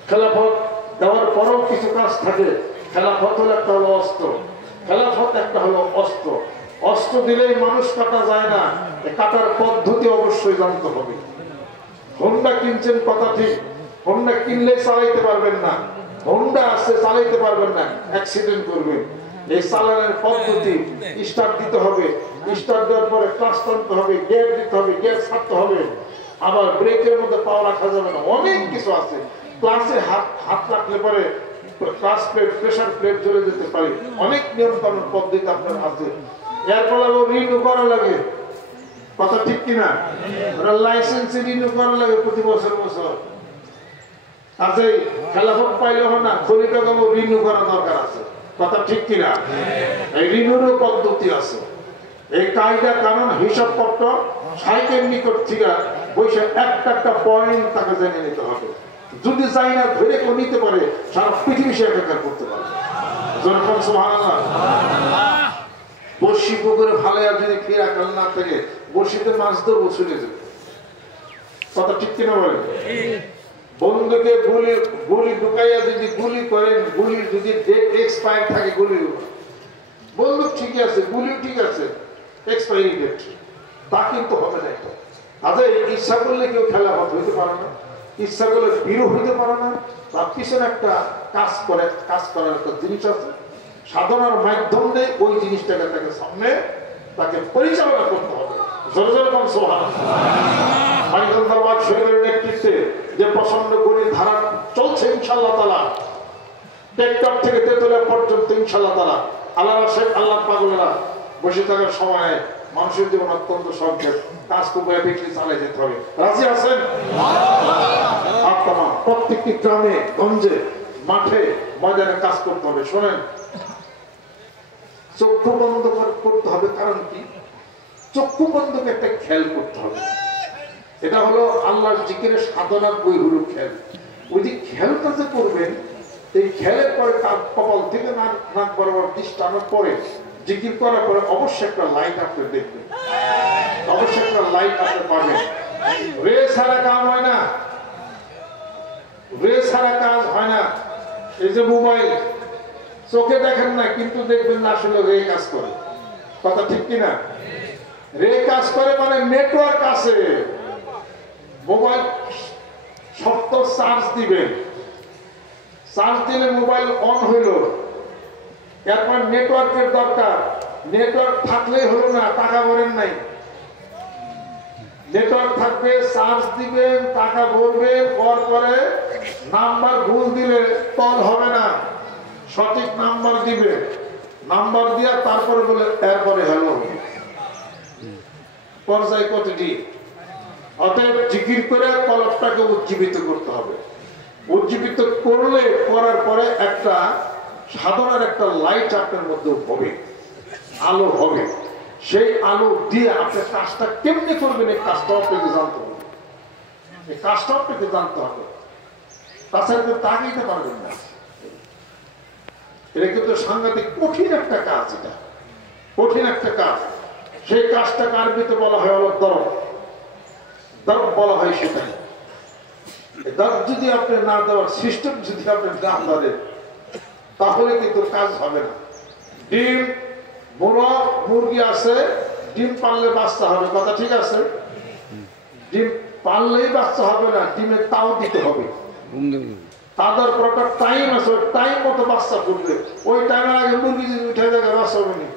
খেলাফত দেওয়ার পরেও কিছু কাজ থাকে। খেলাফত হলো একটা হলো অস্ত্র, খেলাফত একটা হলো অস্ত্র। অস্ত্র দিলেই মানুষ কাটা যায় না, কাটার পদ্ধতি অবশ্যই জানতে হবে। হোন্ডা কিনছেন, কথা ঠিক, হোন্ডা কিনলে চালাইতে পারবেন না, হোন্ডা আসছে চালাইতে পারবেন না, অ্যাক্সিডেন্ট করবেন। এই চালানোর পদ্ধতি, স্টার্ট দিতে হবে, স্টার্ট দেওয়ার পরে ক্লাচ টানতে হবে, গিয়ার দিতে হবে, গিয়ার ছাড়তে হবে, আবার ব্রেকের মধ্যে পা রাখা যাবে না, অনেক কিছু আছে। ক্লাসে হাত রাখলে পরে ক্লাস প্লেট, প্রেসার প্লেট জ্বলে যেতে পারে, অনেক নিয়ম কানুন পদ্ধতি আপনার আছে। এরপর রিনিউ করা লাগে, কথা ঠিক কিনা? লাইসেন্স রিনিউ করা লাগে প্রতি বছর। আচ্ছা, খেলাফত পাইলে হবে না, খলিফা রিনিউ করা দরকার আছে, কথা ঠিক কিনা? এই রিনিউরও পদ্ধতি আছে। এই কায়দা কানুন হিসাব পত্র শাইখের নিকট থেকে বসে একটা পয়েন্ট তাকে জেনে নিতে হবে। যদি চাই না ধরে কেউ নিতে পারে, সারা পৃথিবী সে একাকার করতে পারে। যেরকম সুবহানাল্লাহ। বর্ষি পুকুরে ভালো আর যদি ফেরা কাল না থাকে, বর্ষিতে মাছ ধরবো চলে যাবে, কথা ঠিক কিনা বলেন? বন্ধুকে গুলি ঢুকাইয়া যদি গুলি করেন, গুলির যদি ডেট এক্সপায়ার থাকে, গুলির বন্দুক ঠিক আছে, গুলিও ঠিক আছে, এক্সপায়ারি ডেট তা কিন্তু হবে না। এটা আচ্ছা, ইচ্ছা করলে কেউ খেলাফত হইতে পারে না, ইচ্ছা করলে বীরও হইতে পারে না। তার পিছনে একটা কাজ করার একটা জিনিস আছে, সাধনার মাধ্যমে ওই জিনিসটাকে তাকে সামনে তাকে পরিচালনা করতে হবে। জোরে জোরে বল সুবহানাল্লাহ। মানিকগঞ্জ দরবার শরীফের নেতৃত্বে যে প্রচন্ড গণিত ধারা চলছে ইনশাআল্লাহ তাআলা, টেকটক থেকে তেতুলিয়া পর্যন্ত ইনশাআল্লাহ তাআলা আল্লাহ রাসূল আল্লাহ পাগলেরা বসে থাকার সময় মানুষের জীবন অত্যন্ত সংক্ষেপ, কাজ করে বিক্রি চালিয়ে যেতে হবে। রাজি আছেন? আপনার প্রত্যেকটি গ্রামে গঞ্জে মাঠে ময়দানে কাজ করতে হবে। শোনেন, চক্ষু বন্ধ করতে হবে। কারণ কি? চক্ষু বন্ধকে একটা খেয়াল করতে হবে। এটা হলো আল্লাহর জিকিরের সাধনার বই হলো খেয়াল। ওই যে খেয়ালটা যে করবেন, এই খেয়ালের পরে কপাল থেকে নাক বরাবর দৃষ্টানোর পরে জিকির করার পরে অবশ্যই একটা লাইট আপনি দেখবেন, অবশ্যই একটা লাইট আপনি পাবেন। রে ছাড়া কাজ হয় না, রে ছাড়া কাজ হয় না। এই যে মোবাইল চোখে দেখেন না, কিন্তু দেখবেন না আসলে রে কাজ করে। কথা ঠিক কিনা? রে কাজ করে মানে নেটওয়ার্ক আছে। মোবাইল শক্ত চার্জ দিবেন, চার্জ দিলে মোবাইল অন হইল, এরপর নেটওয়ার্কের দরকার। নেটওয়ার্ক থাকলেই হলো না, টাকা ভরেন নাই। নেটওয়ার্ক থাকবে, চার্জ দিবেন, টাকা ভরবেন, পরে নাম্বার ভুল দিলে কল হবে না। সঠিক নাম্বার দিবে, নাম্বার দিয়া তারপরে বলে এরপরে হ্যালো। পর্যায় কতটি? অতএব জিকির করে কলবটাকে উজ্জীবিত করতে হবে। উজ্জীবিত করলে করার পরে একটা সাধনার একটা লাইট আপনার মধ্যে হবে, আলো হবে। সেই আলো দিয়ে আপনি কাজটা কেমনি করবেন, এই কাজটা আপনাকে জানতে হবে। এই কাজটা আপনাকে জানতে হবে, তাছাড়া তো তাকাইতে পারবেন না। এটা কিন্তু সাংঘাতিক কঠিন একটা কাজ, এটা কঠিন একটা কাজ। সেই কাজটাকে আরবিতে বলা হয় হলো দরব, দরব বলা হয় সেটাই। দরব যদি আপনি না দেওয়ার সিস্টেম যদি আপনি না ধরেন, তাহলে কিন্তু কাজ হবে না। ডিম মোরগ মুরগি আছে, ডিম পারলে বাচ্চা হবে, কথা ঠিক আছে? ডিম পারলেই বাচ্চা হবে না, ডিমের তাও দিতে হবে। তাদের একটা টাইম আছে, ওই টাইম মতো বাচ্চা করবে। ওই টাইমের আগে মুরগি যদি উঠে যাবে বাচ্চা হবে না।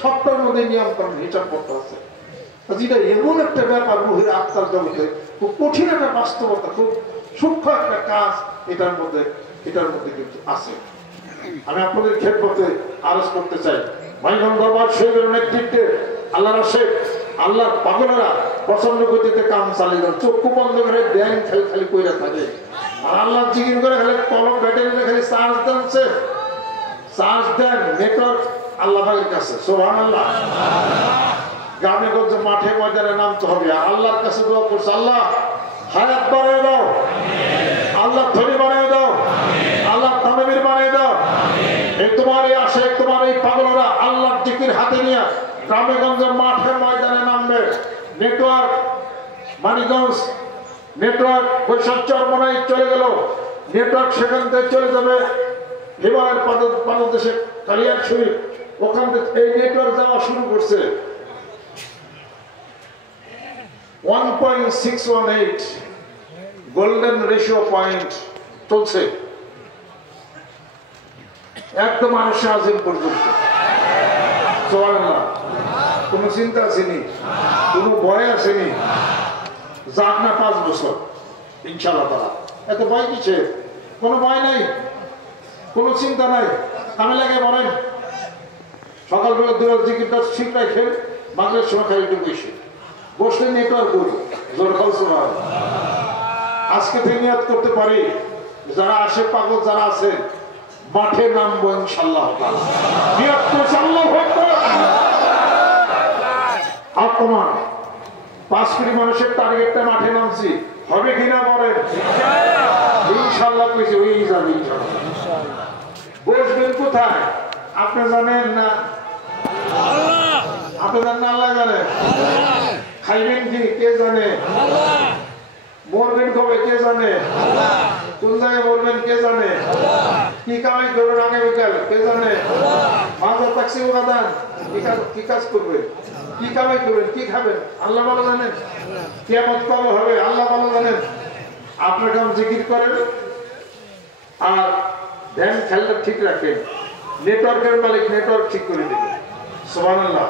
সবটার মধ্যে নিয়ম কানুন হিসাব করতে আছে। যেটা এমন একটা ব্যাপার মহিলা আত্মার জগতে, খুব কঠিন একটা বাস্তবতা, খুব সূক্ষ্ম একটা কাজ এটার মধ্যে কিন্তু আছে। আমি আপনাদের খেদমতে আরজ করতে চাই, মাইগঞ্জ দরবার শরীফের নেতৃত্বে আল্লাহ রাসূল আল্লাহ পাগলেরা প্রচন্ড গতিতে কাম চালিয়ে যান। চক্ষু বন্ধ করে দেন, খালি কইরা থাকে। আর আল্লাহ জিকির করে খালি কলম ব্যাটারি খালি চার্জ দেনছে, চার্জ দেন। নেটওয়ার্ক আল্লাহ পাকের কাছে, সুবহানাল্লাহ। গ্রামে গঞ্জে মাঠে ময়দানে নামতে হবে, আর আল্লাহর কাছে দোয়া করছে, আল্লাহ হায়াত বাড়ায় দাও, আল্লাহ ধনী বানিয়ে দাও, আল্লাহ তানবীর বানিয়ে দাও। এই তোমার এই আশে, তোমার এই পাগলরা আল্লাহর জিকির হাতে নিয়ে গ্রামে গঞ্জে মাঠে ময়দানে নামবে। নেটওয়ার্ক মানিকগঞ্জ, নেটওয়ার্ক বৈশাখ চরমনায় চলে গেল, নেটওয়ার্ক সেখান থেকে চলে যাবে হিমালয়ের পাদদেশে কালিয়ার শরীফ, ওখান থেকে এই নেটওয়ার্ক যাওয়া শুরু করছে। 1.618 গোল্ডেন রেশিও পয়েন্ট চলছে একদম আরশে আজিম পর্যন্ত। সুবহানাল্লাহ। কোনো চিন্তা আসেনি, কোনো ভয় আসেনি। যাক না 5 বছর ইনশাআল্লাহ তাআলা। এত ভয় কিসে? কোনো ভয় নাই, কোনো চিন্তা নাই। কামে লাগে বলেন, সকালবেলা দুয়ার জিকিরটা ঠিক রাখেন, মাগরিবের সময় খালি একটু বসলে নেটওয়ার্ক করবো। আজকে থেকে নিয়ত করতে পারি, যারা আসে পাগল যারা আছে মাঠে নামবো ইনশাআল্লাহ। নিয়ত করছে আল্লাহু আকবার। আপনার 5 কোটি মানুষের টার্গেটটা মাঠে নামছি, হবে কিনা বলেন? ইনশাআল্লাহ কইছে ওই যাবে ইনশাআল্লাহ। বসবেন কোথায় আপনি জানেন না? আপনি জানেন না, আল্লাহ জানে। খাইবেন কি কে জানে? মরবেন কবে কে জানে? কোন জায়গায় মরবেন কে জানে? কি কামাই করবেন আগে বিকাল কে জানে? মাঝে ট্যাক্সি উড়াদান কি কাজ করবে? কি কামাই করবেন, কি খাবেন আল্লাহ ভালো জানেন। কিয়ামত কবে হবে আল্লাহ ভালো জানেন। আপনার কাম জিকির করেন আর ধ্যান খেয়ালটা ঠিক রাখেন। নেটওয়ার্কের মালিক নেটওয়ার্ক ঠিক করে দেবে। সুবহানাল্লাহ।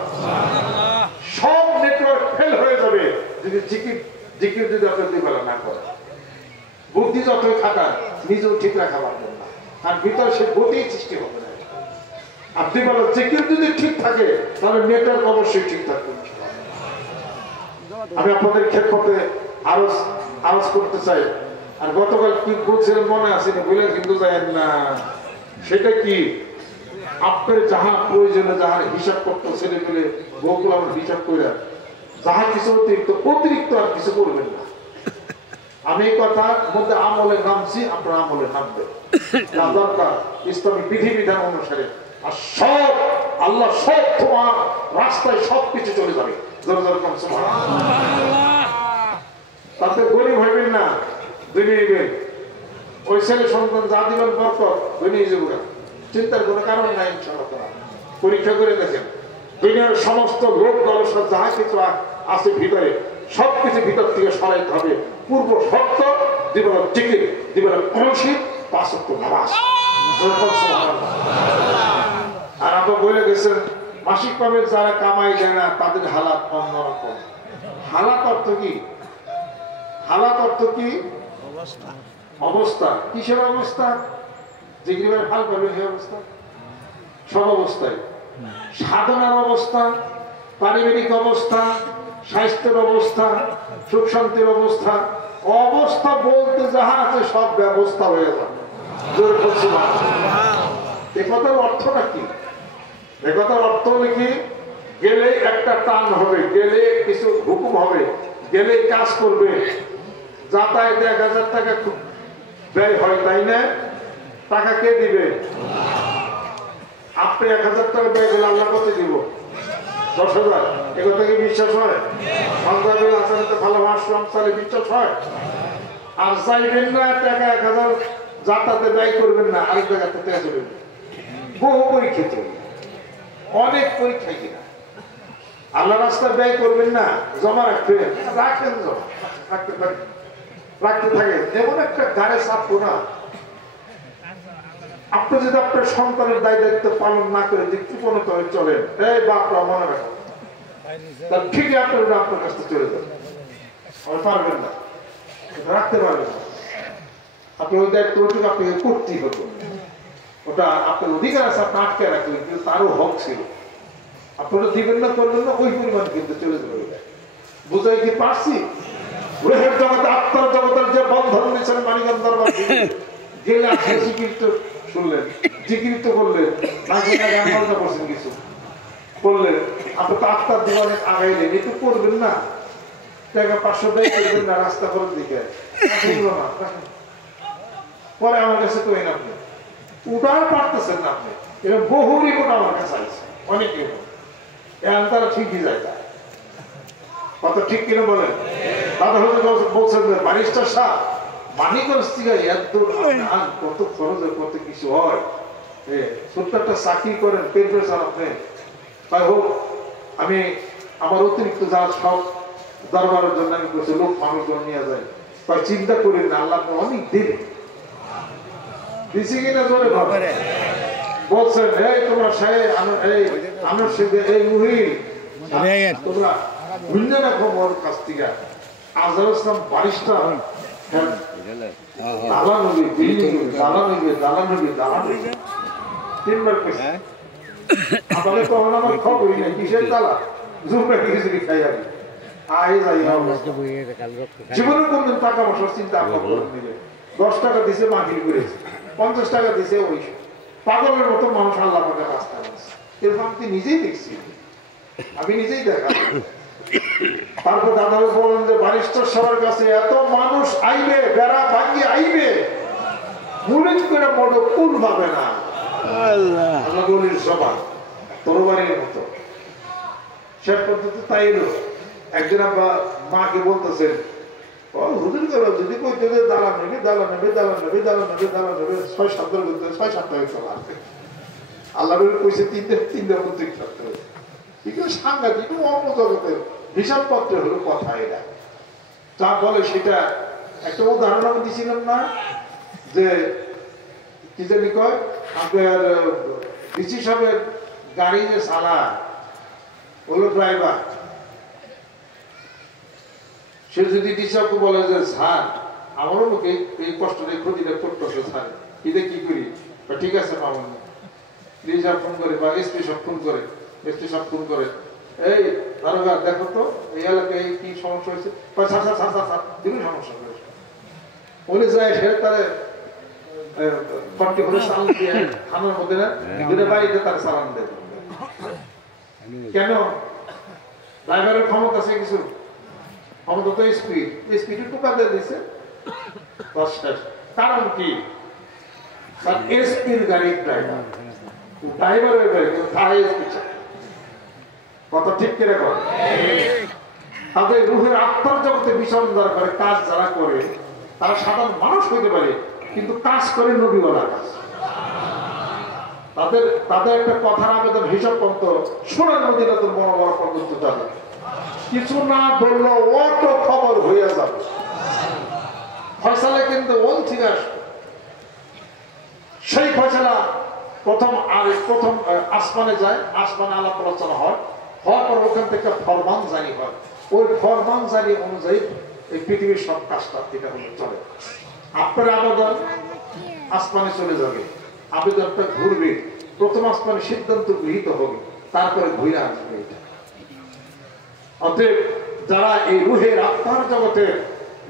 সব নেটওয়ার্ক ফেল হয়ে যাবে যদি জিকির যদি আপনি দুবেলা না করেন। বুদ্ধি যতই খাটান নিজেও ঠিক রাখা পারবেন না, আর ভিতরে সে গতিই সৃষ্টি হবে না। আপনি বলেন জিকির যদি ঠিক থাকে তাহলে নেটওয়ার্ক অবশ্যই ঠিক থাকবে। আমি আপনাদের ক্ষেত্রে আরজ করতে চাই। আর গতকাল কি বলছিলেন মনে আছে বলে কিন্তু যায় না। সেটা কি আপনার যাহা প্রয়োজনে যাহার হিসাব করতে ছেলে পেলে বউগুলো আমার হিসাব করে যাহা কিছু অতিরিক্ত আর কিছু করবেন না। আমি এই কথার মধ্যে আমলে নামছি, আপনার আমলে নামবেন যা দরকার ইসলামী বিধিবিধান অনুসারে। আর সব আল্লাহ সব তোমার রাস্তায় সবকিছু চলে যাবে। তাতে গরিব হইবেন না, দুনিয়া নিবেন। ওই ছেলে সন্তান যা দিবেন বরকত দুনিয়া যাবো, চিন্তার কোনো কারণ নাই। ইনশাআল্লাহ পরীক্ষা করে দেখেন দুনিয়ার সমস্ত লোক দলসা যাহা কিছু আছে ভিতরে সবকিছু ভিতর থেকে সরাইতে হবে। পূর্ব সত্য দিবেন টিকিট দিবেন কলসি 5 ওয়াক্ত নামাজ। আর আপনার বলে গেছেন মাসিক পাবে যারা কামাই দেয় না তাদের হালাত অন্যরকম। হালাত অর্থ কি? হালাত অর্থ কি? অবস্থা। কিসের অবস্থা? জিগরিবার হাল করবে সেই অবস্থা। সব অবস্থায় সাধনার অবস্থা, পারিবারিক অবস্থা, স্বাস্থ্যের অবস্থা, সুখ শান্তির অবস্থা। অবস্থা বলতে যাহা আছে সব ব্যবস্থা হয়ে যাবে। এ কথার অর্থটা কি? এ কথার অর্থ হলে কি গেলে একটা টান হবে, গেলে কিছু হুকুম হবে, গেলে কাজ করবে। যাতায়াতে 1000 টাকা ব্যয় হয় তাই না? টাকা কে দিবে? আপনি 1000 টাকা ব্যয় করলে আল্লাহ কত দিব? 10,000। এগুলো থেকে বিশ্বাস হয়? পাঞ্জাবের আচারিতে ভালো মাশরুম চালে বিশ্বাস হয়? আর চাইবেন না টাকা 1000 যাতায়াতে ব্যয় করবেন না, আরেক জায়গাতে টাকা চলবেন। বহু পরীক্ষা চলবে, অনেক পরীক্ষায় কিনা আল্লাহ রাস্তায় ব্যয় করবেন না, জমা রাখবেন, রাখেন জমা রাখতে থাকেন। এমন একটা গাড়ি চাপবো না আপনি যদি আপনার সন্তানের দায় দায়িত্ব পালন না করে যে কৃপণতা হয়ে চলেন, এই বাপরা মনে রাখেন তাহলে ঠিকই আপনার কাছ থেকে চলে যাবেন। পারবেন না, রাখতে পারবেন না। আপনি ওই দায়িত্ব আপনাকে করতেই হতো। ওটা আপনার অধিকার আছে, আপনি আটকে রাখবেন, কিন্তু তারও হক ছিল। আপনারা দিবেন না করবেন না ওই পরিমাণ কিন্তু চলে যাবে। বুঝাই কি পারছি? রোহের জগতে আত্মার জগতের যে বন্ধন নিয়েছেন মানিকগঞ্জ দরবার গেলে আসলে স্বীকৃত শুনলেন, স্বীকৃত করলেন, না করছেন কিছু করলেন, আপনি তো আত্মার জীবনে আগাইলেন, একটু করবেন না। টাকা 500 ব্যয় করবেন না রাস্তা করার দিকে, পরে আমার কাছে কইন আপনি উঠার পারতেছেন না। আপনি এরকম বহু রিপোর্ট আমার কাছে আছে, অনেক রিপোর্ট। এখন তারা ঠিকই যায় তাই কত ঠিক কিনা বলেন? দাদা হতে বলছেন যে ব্যারিস্টার সাহেব মানিকগঞ্জ থেকে এত কত খরচ হয়, কত কিছু হয়, ছোট্ট একটা চাকরি করেন, পেট পেয়েছেন আপনি। তাই হোক আমি আমার অতিরিক্ত যারা সব দরবারের জন্য আমি করছি লোক মানুষজন নিয়ে যায়, তাই চিন্তা করেন না, আল্লাহ অনেক দিন দিছি কিনা জোরে বলছেন। এই তোমরা সাহেব আমার সাথে এই মুহিল তোমরা ভুল না রাখো ওর কাছ থেকে। আজহার ইসলাম ব্যারিস্টার দালান নবী, দালান নবী, দালান নবী, দালান নবী 3 বার কইছে। আপনাদের তখন আমার খবরই নাই কিসের দালা, জুমরা খিচুড়ি খাই আমি আই যাই জীবনে কোনদিন টাকা পয়সার চিন্তা আপনার করে নিবে। 10 টাকা দিছে মাহিল করেছে, 50 টাকা দিছে ওই পাগলের মতো মানুষ আল্লাহ পাকের রাস্তায় আছে। এরকম আমি নিজেই দেখছি, আমি নিজেই দেখা। তারপর দাদা বলেন যে ব্যারিস্টার সবার কাছে এত মানুষ আইবে, বেড়া ভাঙ্গি আইবে, মুরিদ করে বড় কুল পাবে না। আল্লাহ বলির সভা তরবারির মতো শেষ পর্যন্ত তাই এলো। একজন মাকে বলতেছেন হুজুর গেল যদি কইতে দালান নেবে, দালান নেবে, দালান নেবে, দালান নেবে, দালান নেবে, 6-7 করতে 6-7 হয়ে চলা। আল্লাহ কইছে 3 মন্ত্রী থাকতে হবে। এগুলো সাংঘাতিক অন্য জগতের হিসাবপত্রে হলো কথা। এটা যা বলে সেটা একটা উদাহরণ আমি দিয়েছিলাম না, যে কি জানি কয় আপনার ডিসি সাহেবের গাড়ি যে চালায় হলো ড্রাইভার, সে যদি ডিসাবকে বলে যে স্যার আমারও লোক এই কষ্টটা ক্ষতিটা করতেছে স্যার, এটা কি করি, ঠিক আছে মামুন ডিসাব ফোন করে বা এসপি সব ফোন করে, এসপি সব ফোন করে, এই দারোগা দেখো তো এই এলাকায় কি সমস্যা হয়েছে, বিভিন্ন সমস্যা হয়েছে বলে যায়, সে তারা থানার মধ্যে না বাড়িতে তার চালান দেয়। কেন? ড্রাইভারের ক্ষমতা আছে কিছু, ক্ষমতা তো স্পিড, স্পিডে টোকা দিয়ে দিচ্ছে। কারণ কি? এসপির গাড়ির ড্রাইভার, ড্রাইভারের গাড়ি তারাই স্পিড। কথা ঠিক করে করে তাদের রুহের আত্মার জগতে বিচরণ যারা করে, কাজ যারা করে, তারা সাধারণ মানুষ হইতে পারে কিন্তু কাজ করে নবীওয়ালা কাজ। তাদের তাদের একটা কথার আবেদন হিসাব করতো সোনার মদিনা তোর বড় বড় পর্যন্ত যাবে, কিছু না বললো অটো খবর হয়ে যাবে, ফয়সালা কিন্তু ওন থেকে আসবে। সেই ফয়সালা প্রথম আসমানে যায়, আসমানে আলাপ আলোচনা হয়, হওয়ার পর ওখান থেকে ফরমান জারি হয়। ওই ফরমান জারি অনুযায়ী এই পৃথিবীর সব কাজটা এটা হলে চলে। আপনার আবেদন আসমানে চলে যাবে, আবেদনটা ঘুরবে, প্রথম আসমানে সিদ্ধান্ত গৃহীত হবে, তারপরে ঘুরে আসবে। এটা অতএব যারা এই রুহের আত্মার জগতে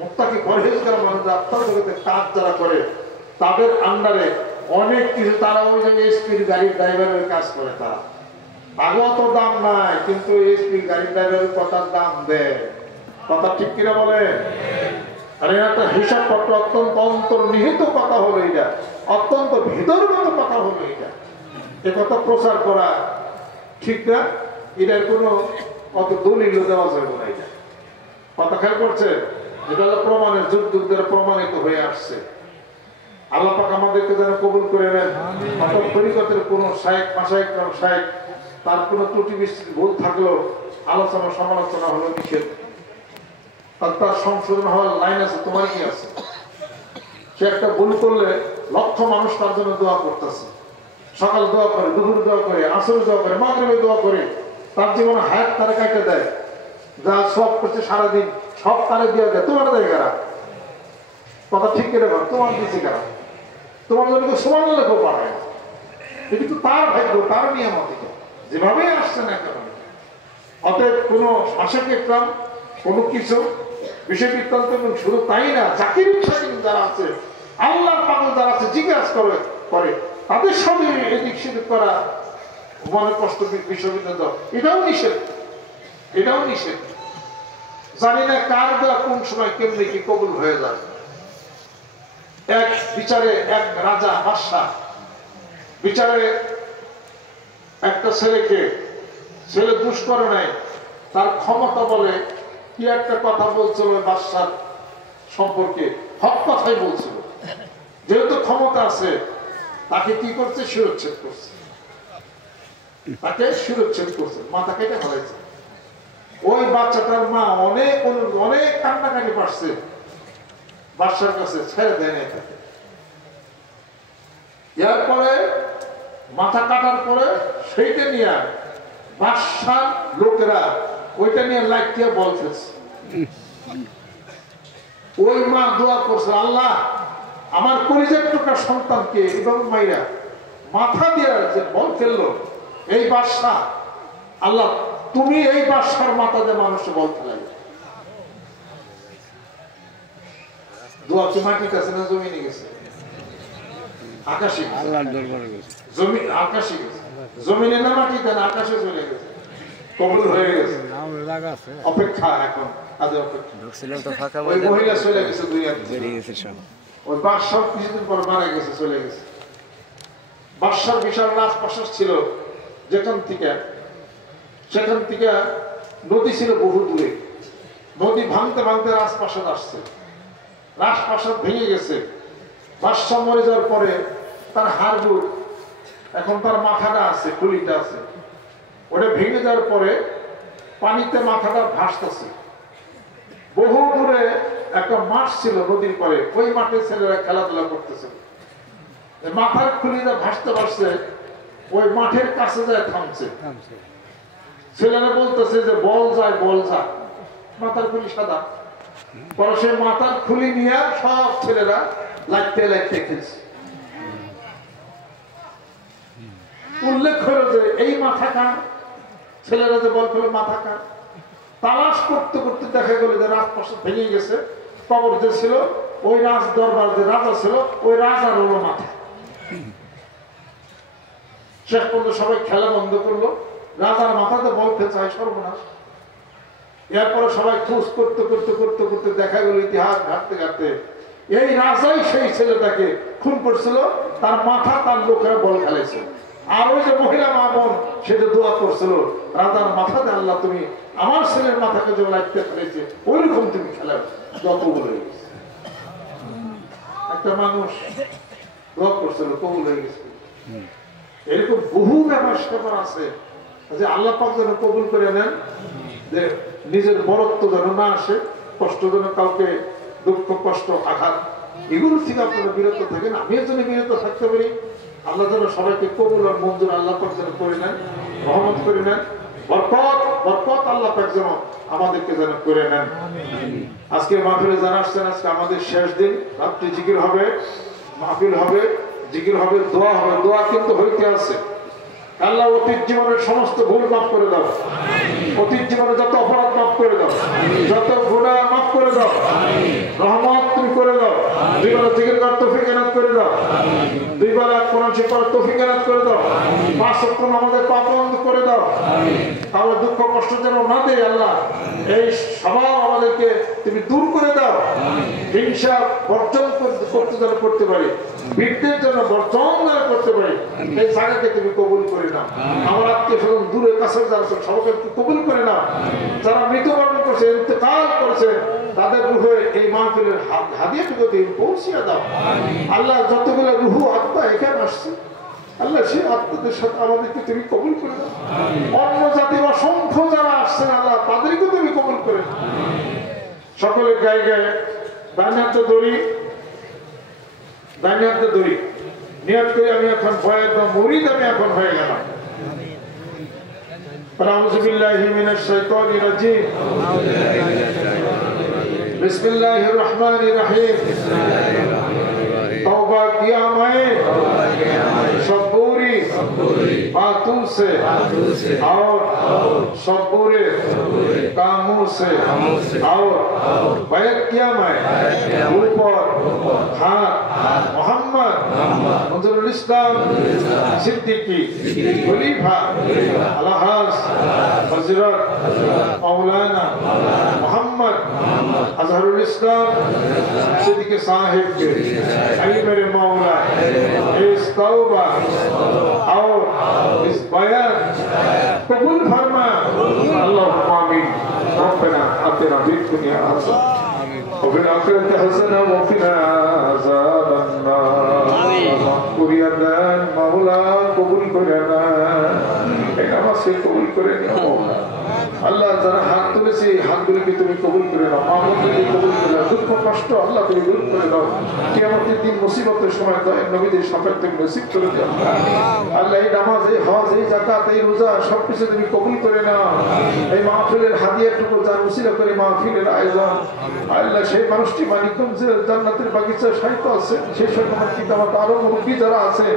মুত্তাকি পরহেজগার মানুষ আত্মার জগতে কাজ যারা করে, তাদের আন্ডারে অনেক কিছু, তারা ওই যে এসপির গাড়ির ড্রাইভারের কাজ করে, তারা আগে তো দাম নাই কিন্তু এসপির গাড়ির ড্রাইভারের কথার দাম দেয়। কথা ঠিক কিনা বলে? আরে একটা হিসাব পত্র অত্যন্ত অন্তর্নিহিত কথা হলো, এটা অত্যন্ত ভিতরগত কথা হলো। এটা এ কথা প্রচার করা ঠিক না, এটার কোনো অত দলিল দেওয়া যাবে না। এটা কথা খেয়াল করছে, এটা হলো প্রমাণের যুগ যুগ ধরে প্রমাণিত হয়ে আসছে। আল্লাহ পাক আমাদেরকে যেন কবুল করে নেন। অর্থাৎ তরিকতের কোনো শায়েখ মাশায়েখ শায়েখ তার কোনো ত্রুটি ভুল থাকলেও আলোচনা সমালোচনা হলো নিষেধ, তার সংশোধন হওয়ার লাইন আছে, তোমার কি আছে? সে একটা ভুল করলে লক্ষ মানুষ তার জন্য দোয়া করতেছে, সকাল দোয়া করে, দুপুর দোয়া করে, আসর দোয়া করে, মাগরিবে দোয়া করে, তার জীবনে হায়াত তারা কাটে দেয়, যা সব করছে সারাদিন সব তারে দিয়ে দেয়। তোমার দেয় কারা? কথা ঠিক করে বল, তোমার দিচ্ছে কারা? তোমার জন্য সমান লেখো পাঠায় না, এটা কিন্তু তার ভাগ্য, তার নিয়ামত, যেভাবেই আসছে না কেন। অতএব কোনো শাসক একরাম কোনো কিছু বিষয় বৃত্তান্ত, এবং শুধু তাই না, জাকির শাকির যারা আছে, আল্লাহর পাগল যারা আছে, জিজ্ঞাসা করে তাদের সঙ্গে এদিক সেদিক করা, মনে কষ্ট বিশ্ববিদ্যালয়, এটাও নিষেধ, এটাও নিষেধ। জানি না কার দেওয়া কোন সময় কেমনি কি কবুল হয়ে যায়। এক বিচারে এক রাজা বাদশাহ বিচারে একটা ছেলেকে, ছেলে দুষ করে নাই, তার ক্ষমতা বলে কি একটা কথা বলছিল বাদশার সম্পর্কে, হক কথাই বলছিল। যেহেতু ক্ষমতা আছে, তাকে কি করছে? শিরোচ্ছেদ করছে, তাকে শিরোচ্ছেদ করছে, মাথা কেটে ফেলাইছে। ওই বাচ্চাটার মা অনেক অনেক কান্নাকাটি পারছে, বাদশার কাছে ছেড়ে দেয় নাই তাকে। এরপরে মাথা কাটার পরে সেইটা নিয়ে বাদশার লোকেরা ওইটা নিয়ে লাইটিয়া বল ফেলছে। ওই মা দোয়া করছে, আল্লাহ আমার কলিজার টুকরা সন্তানকে এবং মাইরা মাথা দিয়ে যে বল ফেললো এই বাদশা, আল্লাহ তুমি এই বাদশার মাথা দিয়ে মানুষে বল ফেলাইবে। দোয়া কি মাটিতে আছে না জমিনে গেছে? আকাশে জমি, আকাশে গেছে, জমিনে না মাটিতে না, আকাশে চলে গেছে, কবুল হয়ে গেছে। অপেক্ষা এখন আজ অপেক্ষা। ওই মহিলা চলে গেছে দুনিয়া, ওই বাদশাহ কিছুদিন পর মারা গেছে, চলে গেছে। বাদশার বিশাল রাজপ্রাসাদ ছিল, সেখান থেকে নদী ছিল বহু দূরে, নদী ভাঙতে ভাঙতে রাজপ্রাসাদ আসছে, রাজপ্রাসাদ ভেঙে গেছে। বাদশাহ মরে যাওয়ার পরে তার হাড়গুড়, এখন তার মাথাটা আছে, খুলিটা আছে, ওটা ভেঙে যাওয়ার পরে পানিতে মাথাটা ভাসতেছে। বহু দূরে একটা মাঠ ছিল নদীর পরে, ওই মাঠে ছেলেরা খেলাধুলা করতেছে। মাথার খুলিটা ভাসতে ভাসতে ওই মাঠের কাছে যায় থামছে। ছেলেরা বলতেছে যে বল যায়, বল যায়। মাথার খুলি সাদা, পরে সে মাথার খুলি নিয়ে সব ছেলেরা লাগতে লাগতে খেলছে। উল্লেখ হলো যে এই মাথা কার, ছেলেরা যে বল খেলো মাথা কার। তালাশ করতে করতে দেখা গেল যে রাজপ্রাসাদ ভেঙে গেছে, কবর যে ছিল ওই রাজ দরবার যে রাজা ছিল ওই রাজার হলো মাথা। শেষ পর্যন্ত সবাই খেলা বন্ধ করলো, রাজার মাথাতে বল খেলছে, হয় সর্বনাশ। এরপরে সবাই খোঁজ করতে করতে করতে করতে দেখা গেল ইতিহাস ঘাটতে ঘাটতে এই রাজাই সেই ছেলেটাকে খুন করছিল, তার মাথা তার লোকেরা বল খেলেছে। আর ওই যে মহিলা মা বোন সে যে দোয়া করছিল রাজার মাথাতে আল্লাহ তুমি আমার ছেলের মাথাকে যে লাগতে ফেলেছে ওইরকম তুমি খেলা যত বলে গেছে। একটা মানুষ দোয়া করছিল কবুল হয়ে গেছে। এরকম বহু ব্যাপার আছে যে আল্লাহ পাক যেন কবুল করে নেন, যে নিজের বরত্ব যেন না আসে, কষ্ট যেন কাউকে দুঃখ কষ্ট আঘাত এগুলো থেকে আপনারা বিরত থাকেন। আমিও যেন বিরত থাকতে পারি। আল্লাহ যেন সবাইকে কবুল আর মঞ্জুর আল্লাহ পাক যেন করে নেন, রহমত করে নেন, বরকত বরকত আল্লাহ পাক যেন আমাদেরকে যেন করে নেন। আজকে মাহফিলে যারা আসছেন, আজকে আমাদের শেষ দিন, রাত্রি জিকির হবে, মাহফিল হবে, জিকির হবে, দোয়া হবে। দোয়া কিন্তু হইতে আছে। আল্লাহ অতীত জীবনের সমস্ত ভুল মাফ করে দাও, অতীত জীবনে যত অপরাধ মাফ করে দাও, যত গুনাহ মাফ করে দাও, রহমত তুমি করে দাও। দুই বেলা জিকির করার তৌফিক এনায়েত করে দাও, দুই বেলা কোরআন শরীফ পড়ার তৌফিক এনায়েত করে দাও, 5 ওয়াক্ত নামাজের পাপ বন্ধ করে দাও। তাহলে দুঃখ কষ্ট যেন না দেয় আল্লাহ, এই স্বভাব আমাদেরকে তুমি দূর করে দাও। হিংসা বর্জন করতে যেন করতে পারি, বিদ্যের জন্য বর্জন যেন করতে পারি, এই জায়গাকে তুমি কবুল করে নাও। আমার আত্মীয় স্বজন দূরে কাছে যারা সবাইকে কবুল করে নাও। যারা মৃত্যুবরণ করছে, ইন্তেকাল করেছে, তাদের রুহে এই মাহফিলের হাদিয়াটুকু তুমি পৌঁছিয়ে দাও। আল্লাহ যতগুলো রুহু আত্মা এখানে আসছে আল্লাহ সেই আত্মাদের সাথে আমাদেরকে তুমি কবুল করে দাও। অন্য জাতি অসংখ্য যারা আসছেন আল্লাহ তাদেরকে তুমি কবুল করে দাও। সকলের গায়ে গায়ে দাইনাতে দড়ি, দাইনাতে দড়ি নিয়ত করে আমি এখন ভয়ের বা মুরিদ আমি এখন হয়ে গেলাম। আউযু বিল্লাহি মিনাশ শাইতানির রাজিম। বিসমিল্লাহির রহমানির রহিম। तौबा किया मैं सब पूरी बातों से और सब बुरे कामों से और बैत किया मैं ऊपर हाथ मोहम्मद मंजरुल इस्लाम सिद्दीकी खलीफा अलहाज हजरत मौलाना मोहम्मद अजहरुल इस्लाम सिद्दीकी साहिब के मेरे मौला इस तौबा और इस बयान कबूल फरमा। अल्लाहुम्मा आमीन। रब्बना आतिना फिद दुनिया हसना व फिल आखिरति हसना व किना अज़ाबान नार। कुरियान मौला कबूल করে না, এই নামাজকে কবুল করে নিও মওলা। আল্লাহ যারা হাত তুলেছে হাতগুলোকে তুমি কবুল করে নাও, আমাদেরকে কবুল করে নাও। দুঃখ কষ্ট আল্লাহ তুমি দূর করে দাও। কিয়ামতের দিন মুসিবতের সময় দয়ার নবীদের শাফাত তুমি নসিব করে দাও। আল্লাহ এই নামাজ, এই হজ, এই যাকাত, এই রোজা সবকিছু তুমি কবুল করে নাও। এই মাহফিলের হাদিয়াটুকু যার উসিলা করে মাহফিলের আয়োজন, আল্লাহ সেই মানুষটি মানিকগঞ্জের জান্নাতের বাগিচায় শায়িত আছে, সেই সকল পিতামাতা আরো মুরব্বী যারা আছে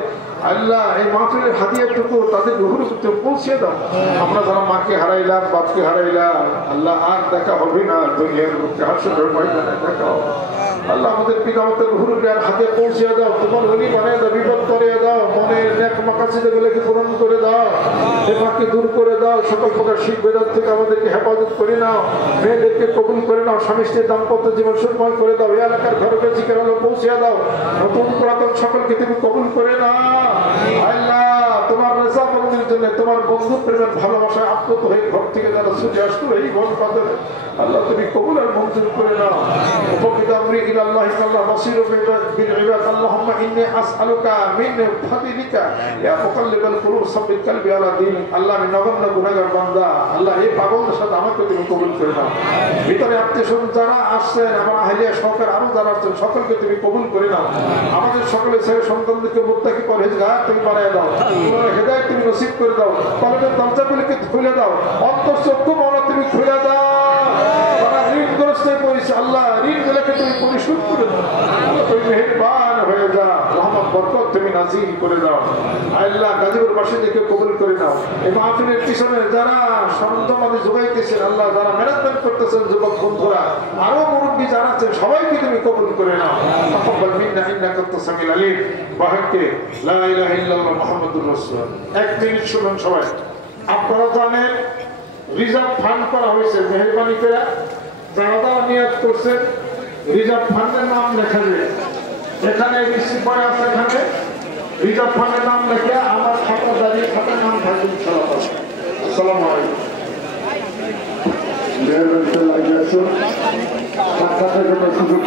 আল্লাহ এই মাহফিলের হাদিয়াটুকু তাদের রুহুর ভিতরে পৌঁছে দাও। আমরা যারা মাকে হারাইলাম, বাপকে হারাইলাম, আল্লাহ আর দেখা হবে না দুনিয়ার বুকে, হাসরের ময়দানে দেখা হবে। আল্লাহ আমাদের পিতামাতার রুহুর আর হাতে পৌঁছে দাও, তোমার ওলি বানিয়ে দাও, বিপদ করে দাও, মনের নেক মাকাসিদগুলোকে পূরণ করে দাও, হেফাকে দূর করে দাও, সকল প্রকার শিখ বেদাত থেকে আমাদেরকে হেফাজত করে নাও, মেয়েদেরকে কবুল করে নাও, স্বামী স্ত্রীর দাম্পত্য জীবন সুখময় করে দাও, এই এলাকার ঘরকে জিকির আলো পৌঁছে দাও, নতুন পুরাতন সকলকে তুমি কবুল করে নাও। আল্লাহ তোমার রোজাবন্দির জন্য তোমার বন্ধু প্রেমের ভালোবাসায় আপ্লুত হয়ে ঘর থেকে যারা ছুটে আসতো এই ঘর কাদের আল্লাহ তুমি কবুল আর মঞ্জুর করে নাও। উপকৃত আমরি ইলাল্লাহি তাআলা বাসীরু বিল ইবাদ আল্লাহুম্মা ইন্নী আসআলুকা মিন ফাদলিকা ইয়া মুকাল্লিবাল কুলুব সাব্বিত কলবি আলা দীনিক। আল্লাহ আমি নগণ্য গুনাহগার বান্দা, আল্লাহ এই পাগলদের সাথে আমাকে তুমি কবুল করে নাও। ভিতরে আত্মীয়স্বজন যারা আসছেন, আমার আহলিয়া সহকার আরো যারা আসছেন সকলকে তুমি কবুল করে নাও। আমাদের সকলের ছেলে সন্তানদেরকে মুত্তাকি পরহেজগার তুমি বানায় দাও, তোমার হেদায়েত তুমি নসিব করে দাও, কলবের দরজাগুলিকে খুলে দাও, অন্তঃচক্ষু মাওলা তুমি খুলে দাও। যারা ঋণগ্রস্ত হয়ে পড়েছে আল্লাহ ঋণগুলোকে তুমি পরিশোধ করে দাও, আল্লাহ তুমি মেহেরবান হয়ে যাও, রহমত বরকত তুমি নাজিল করে দাও। আল্লাহ গাজীপুর বাসীদেরকে কবুল করে নাও। এই মাহফিলের পিছনে যারা সন্তানাদি যোগাইতেছেন আল্লাহ, যারা ম্যানেজমেন্ট করতেছেন যুবক বন্ধুরা, আরো মুরব্বী যারা আছেন সবাইকে তুমি কবুল করে নাও। তাকাব্বাল মিন্না ইন্নাকা আনতাস সামিউল আলিম। বাহাকে লা ইলাহা ইল্লাল্লাহ মুহাম্মাদুর রাসূলুল্লাহ। 1 মিনিট শুনুন সবাই। আপনারা জানেন রিজার্ভ ফান্ড করা হয়েছে, মেহেরবানি করে যারা নিয়ত করছেন রিজার্ভ ফান্ডের নাম লেখা যায় এখানে, রিসিভ পরে আছে এখানে রিজার্ভ ফান্ডের নাম লেখে আমার খাতা দাঁড়িয়ে খাতার নাম থাকবে ইনশাআল্লাহ। আসসালামু আলাইকুম। মেহেরবানি করে লাগিয়েছো সাক্ষাতের জন্য সুযোগ